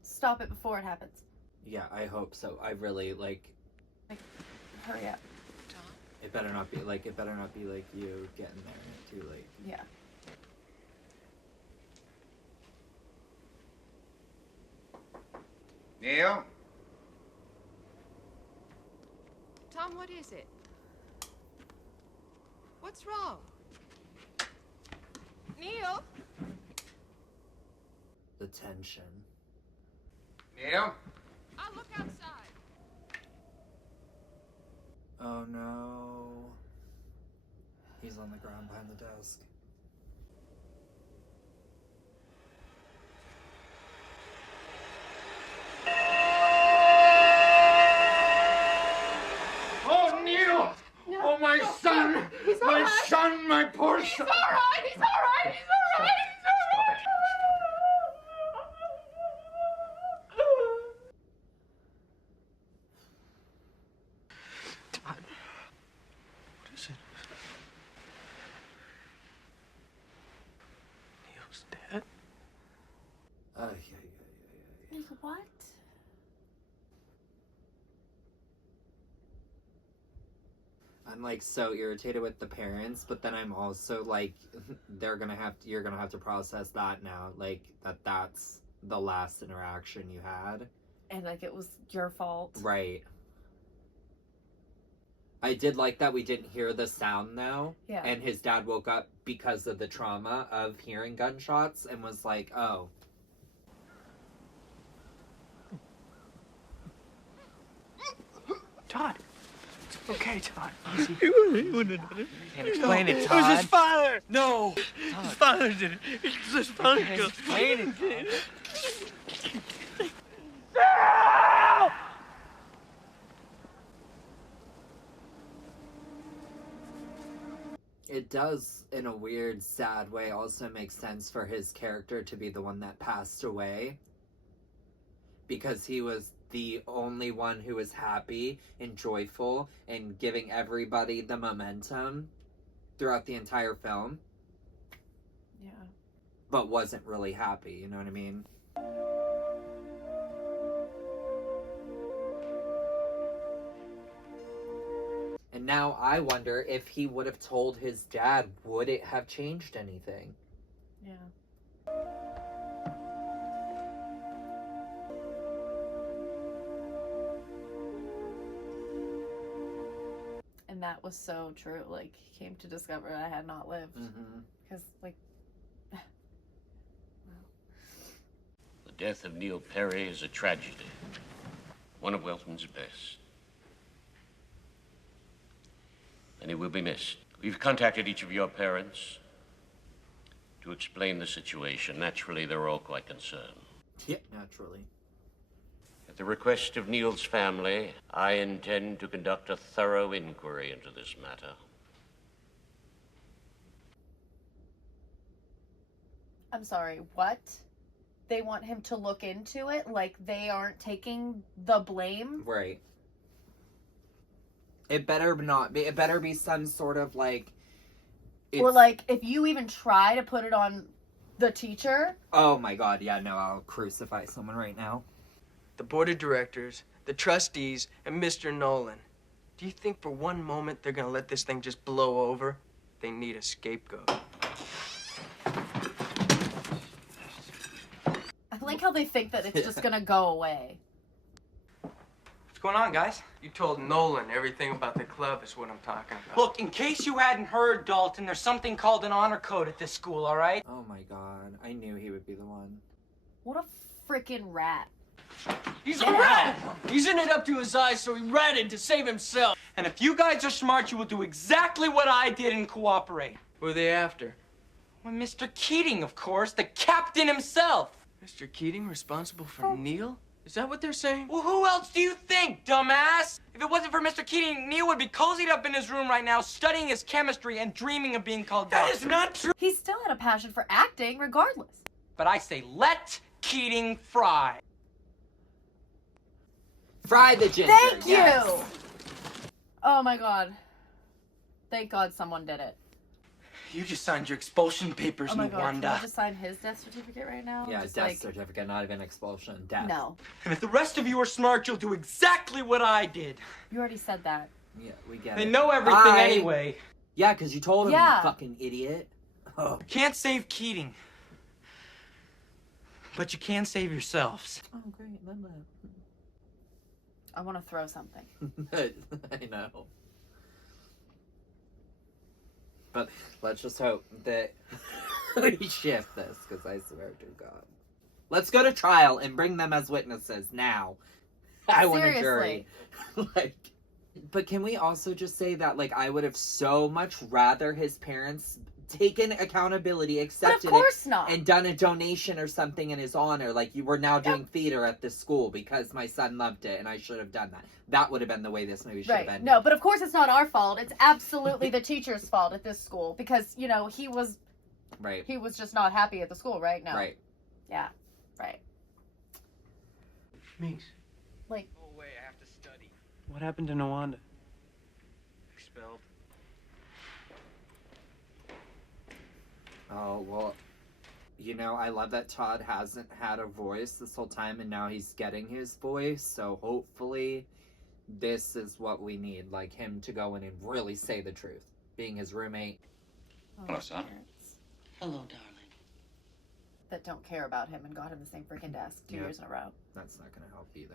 stop it before it happens. Yeah, I hope so. I really like hurry up. It better not be like you getting there too late. Yeah. Neil? Tom, what is it? What's wrong? Neil? The tension. Neil? I'll look outside. Oh no. He's on the ground behind the desk. Oh, Neil! No. Oh, my son! He's all my right. son, my poor He's son! all right. He's all right. He's all right. He's all right. Todd. What is it? Neil's dead? Yeah. What? I'm like so irritated with the parents, but then I'm also like, you're gonna have to process that now, like that's the last interaction you had, and like it was your fault, right? I did like that we didn't hear the sound though, yeah. And his dad woke up because of the trauma of hearing gunshots and was like, oh. Todd. Okay, Todd. He wouldn't have done it. Can't explain it, Todd. It was his father. No. Todd. His father did it. It's his father. Can't explain it, Todd. It does, in a weird, sad way, also make sense for his character to be the one that passed away. Because he was the only one who was happy and joyful and giving everybody the momentum throughout the entire film. Yeah. But wasn't really happy, you know what I mean? And now I wonder if he would have told his dad, would it have changed anything? Yeah. And that was so true. Like, he came to discover I had not lived. Because, like... The death of Neil Perry is a tragedy. One of Welton's best. And he will be missed. We've contacted each of your parents to explain the situation. Naturally, they're all quite concerned. Yeah, naturally. At the request of Neil's family, I intend to conduct a thorough inquiry into this matter. I'm sorry, what? They want him to look into it? Like they aren't taking the blame? Right. It better not be. It better be some sort of like... Or like, if you even try to put it on the teacher... Oh my god, yeah, no, I'll crucify someone right now. The board of directors, the trustees, and Mr. Nolan. Do you think for one moment they're gonna let this thing just blow over? They need a scapegoat. I like how they think that it's just gonna go away. What's going on, guys? You told Nolan everything about the club is what I'm talking about. Look, in case you hadn't heard, Dalton, there's something called an honor code at this school, all right? Oh my god, I knew he would be the one. What a freaking rat. He's a rat! He's in it up to his eyes, so he ratted to save himself. And if you guys are smart, you will do exactly what I did and cooperate. Who are they after? Well, Mr. Keating, of course, the captain himself. Mr. Keating responsible for Neil? Is that what they're saying? Well, who else do you think, dumbass? If it wasn't for Mr. Keating, Neil would be cozied up in his room right now, studying his chemistry and dreaming of being called doctor. That is not true. He still had a passion for acting, regardless. But I say, let Keating fry. Fry the ginger. Thank yes. you! Oh my god. Thank God someone did it. You just signed your expulsion papers, Oh my god, can I Nwanda. just sign his death certificate right now? Yeah, Just death certificate, not even expulsion. Death. No. And if the rest of you are smart, you'll do exactly what I did. You already said that. Yeah, we get They it. know everything anyway. Yeah, because you told him, Yeah. you fucking idiot. Oh. You can't save Keating. But you can save yourselves. Oh, great. I want to throw something. I know. But let's just hope that we shift this, because I swear to God. Let's go to trial and bring them as witnesses now. I want a jury. Like, but can we also just say that, like, I would have so much rather his parents taken accountability, accepted course it, not. and done a donation or something in his honor. Like, you were now doing theater at this school because my son loved it and I should have done that. That would have been the way this movie should have ended. No, but of course it's not our fault. It's absolutely the teacher's fault at this school because, you know, he was just not happy at the school, right? No. Right. Yeah. Right. Meeks, Like, No way, I have to study. what happened to Nwanda? Expelled. Oh, well, you know, I love that Todd hasn't had a voice this whole time, and now he's getting his voice, so hopefully this is what we need, like him to go in and really say the truth, being his roommate. Hello, son. Hello, darling. That don't care about him and got him the same freaking desk 2 years in a row. That's not going to help either.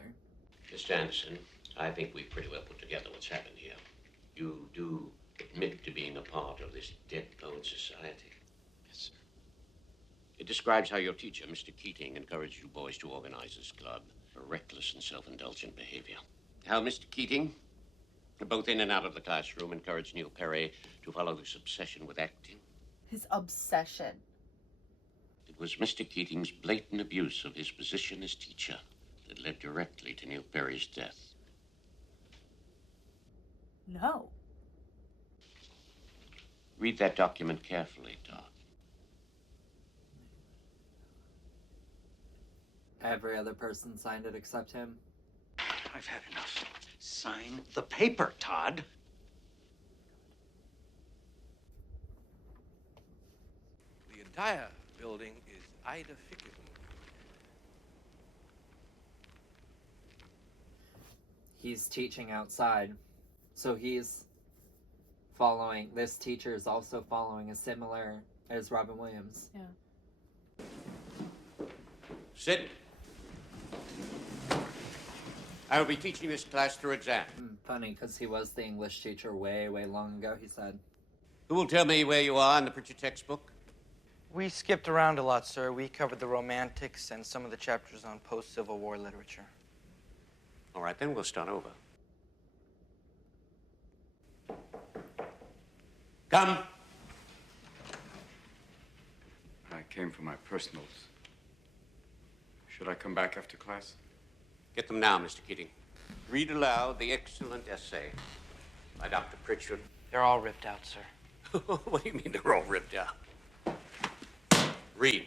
Mr. Anderson, I think we've pretty well put together what's happened here. You do admit to being a part of this Dead Poet Society. Yes, sir. It describes how your teacher, Mr. Keating, encouraged you boys to organize this club for reckless and self-indulgent behavior. How Mr. Keating, both in and out of the classroom, encouraged Neil Perry to follow this obsession with acting. His obsession. It was Mr. Keating's blatant abuse of his position as teacher that led directly to Neil Perry's death. No. Read that document carefully, Todd. Every other person signed it except him. I've had enough. Sign the paper, Todd. The entire building is Ida Ficken. He's teaching outside, so he's following, this teacher is also following a similar as Robin Williams. Yeah. Sit. I will be teaching this class through exam. Funny, because he was the English teacher way, way long ago, he said. Who will tell me where you are in the picture textbook? We skipped around a lot, sir. We covered the Romantics and some of the chapters on post-Civil War literature. All right, then we'll start over. Come. I came for my personals. Should I come back after class? Get them now, Mr. Keating. Read aloud the excellent essay by Dr. Pritchard. They're all ripped out, sir. What do you mean they're all ripped out? Read.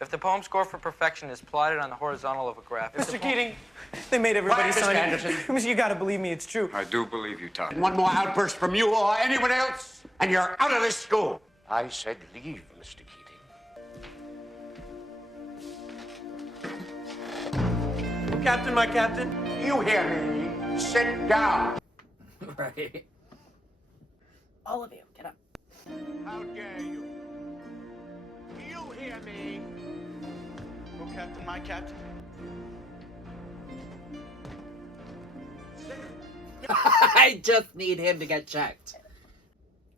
If the poem score for perfection is plotted on the horizontal of a graph... Mr. Keating, they made everybody Quiet, sign Mr. it. Anderson. You gotta believe me, it's true. I do believe you, Todd. One more outburst from you or anyone else, and you're out of this school. I said leave, Mr. Keating. Captain, my captain. You hear me? Sit down. Right. All of you, get up. How dare you? you hear me? Oh, Captain, my Captain. I just need him to get checked.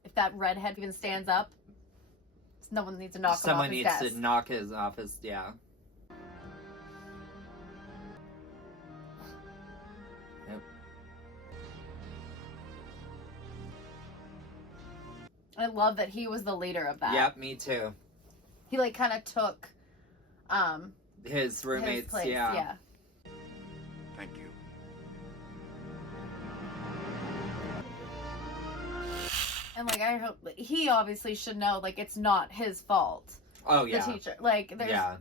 If that redhead even stands up, no one needs to knock him off his desk. Someone needs to knock his off his, yeah. Yep. I love that he was the leader of that. Yep, me too. He like kind of took his roommates, his place. yeah. Thank you. And like I hope he obviously should know like it's not his fault. Oh yeah. The teacher. Like there's Yeah.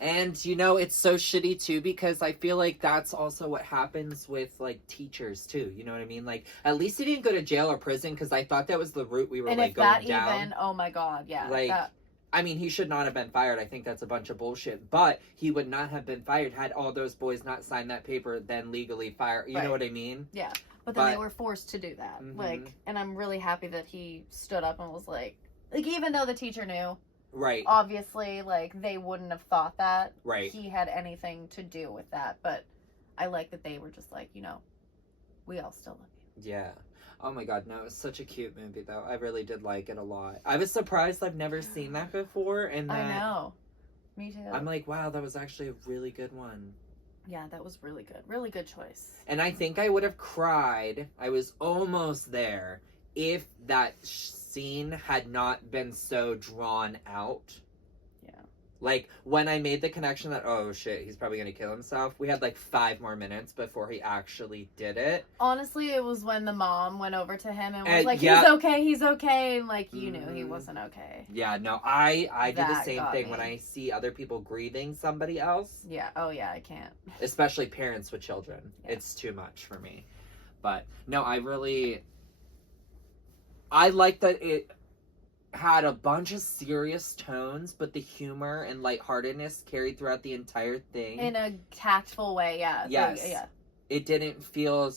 And you know, it's so shitty too because I feel like that's also what happens with like teachers too. You know what I mean? Like at least he didn't go to jail or prison because I thought that was the route we were and like if going that down. even, oh my god, yeah. Like that, I mean, he should not have been fired. I think that's a bunch of bullshit. But he would not have been fired had all those boys not signed that paper, then legally fired. You know what I mean? Yeah. But then they were forced to do that. Like, and I'm really happy that he stood up and was like, even though the teacher knew, right? Obviously, like they wouldn't have thought that he had anything to do with that. But I like that they were just like, you know, we all still love you. Yeah. Oh my god, no, it's such a cute movie though. I really did like it a lot. I was surprised I've never seen that before, and that, I know. Me too. I'm like, wow, that was actually a really good one. Yeah, that was really good. Really good choice. And I think I would have cried. I was almost there if that scene had not been so drawn out. Yeah. Like, when I made the connection that, oh shit, he's probably gonna kill himself, we had like 5 more minutes before he actually did it. Honestly, it was when the mom went over to him and was like, yeah. he's okay. And like, you knew he wasn't okay. Yeah, no, I do the That same got thing me. when I see other people grieving somebody else. Yeah, oh yeah, I can't. Especially parents with children. Yeah. It's too much for me. But, no, I like that it had a bunch of serious tones, but the humor and lightheartedness carried throughout the entire thing. In a tactful way, yeah. Yes. Yeah. It didn't feel...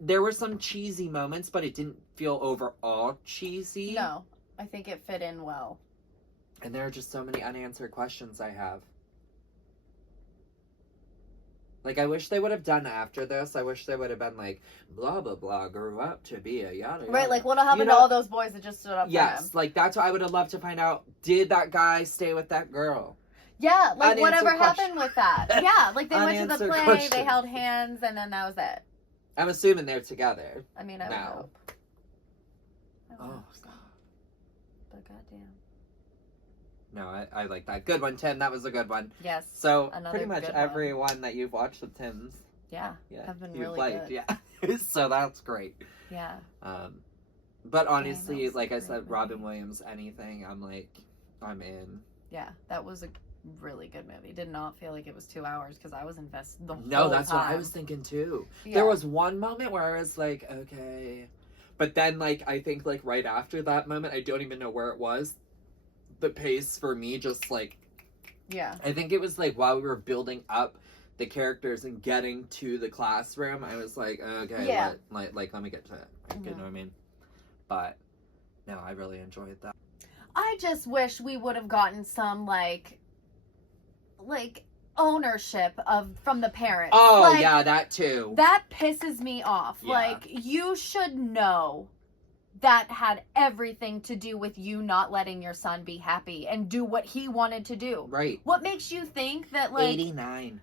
There were some cheesy moments, but it didn't feel overall cheesy. No, I think it fit in well. And there are just so many unanswered questions I have. Like, I wish they would have done after this. I wish they would have been like, blah, blah, blah, grew up to be a yada, yada. Right, like, what happened to all those boys that just stood up for him? Yes, like, that's what I would have loved to find out. Did that guy stay with that girl? Yeah, like, Unanswered whatever question. happened with that. Yeah, like, they went to the Unanswered play, question. they held hands, and then that was it. I'm assuming they're together. I mean, I would now. hope. Oh, God. But goddamn. No, I like that. Good one, Tim. That was a good one. Yes. So, another pretty much good every one that you've watched with Tim's. Yeah, Yeah, have been you really liked, good. yeah. So that's great. Yeah. But honestly, was like a I great said, movie. Robin Williams, anything, I'm like, I'm in. Yeah, that was a really good movie. Did not feel like it was 2 hours because I was invested the whole No, that's time. what I was thinking too. Yeah. There was one moment where I was like, okay. But then, like, I think, like, right after that moment, I don't even know where it was. The pace for me just, like... Yeah. I think it was, like, while we were building up the characters and getting to the classroom, I was like, okay, Yeah. let me get to it. Like, you know what I mean? But, no, I really enjoyed that. I just wish we would have gotten some, like ownership from the parents. Oh, like, yeah, that too. That pisses me off. Yeah. Like, you should know that had everything to do with you not letting your son be happy and do what he wanted to do. Right. What makes you think that, like... 89.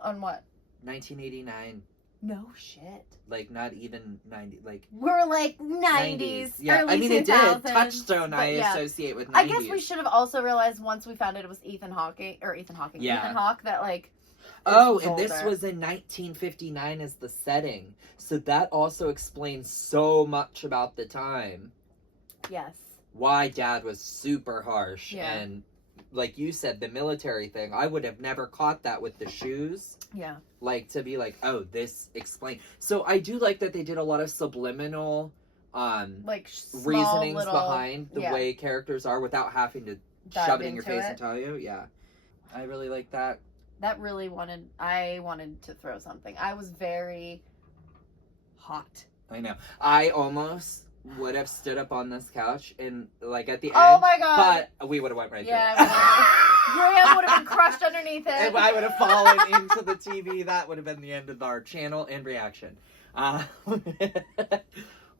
On what? 1989. No shit. Like, not even 90, like... We're like 90s, Yeah, early I mean, 2000s. it did. Touchstone but I yeah. associate with 90s. I guess we should have also realized once we found out it was Ethan Hawke, that, like... Oh, is and this older. was in 1959 as the setting. So that also explains so much about the time. Yes. Why Dad was super harsh. Yeah. And like you said, the military thing, I would have never caught that with the shoes. Yeah. Like, to be like, oh, this explains. So I do like that they did a lot of subliminal like small reasonings little, behind the yeah. way characters are without having to Dive shove it in your into face it. and tell you. Yeah. I really like that. That really I wanted to throw something. I was very hot. I know. I almost would have stood up on this couch and like at the end. Oh my God. But we would have went right Yeah, through. Graham would have been crushed underneath it. And I would have fallen into the TV. That would have been the end of our channel and reaction.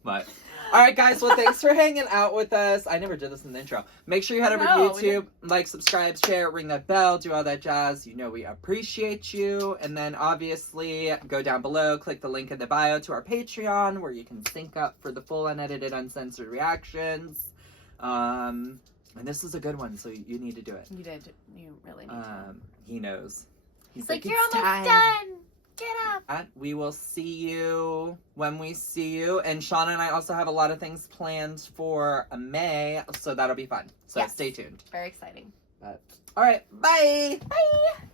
But all right, guys. Well, thanks for hanging out with us. I never did this in the intro. Make sure you head over to YouTube, like, subscribe, share, ring that bell, do all that jazz. You know we appreciate you. And then obviously go down below, click the link in the bio to our Patreon where you can sync up for the full unedited, uncensored reactions. And this is a good one, so you need to do it. You did. You really need to. He knows. He's It's like, you're "It's almost time." done. Get up. And we will see you when we see you. And Shawna and I also have a lot of things planned for May, so that'll be fun. So Yes. stay tuned. Very exciting. All right, bye. Bye.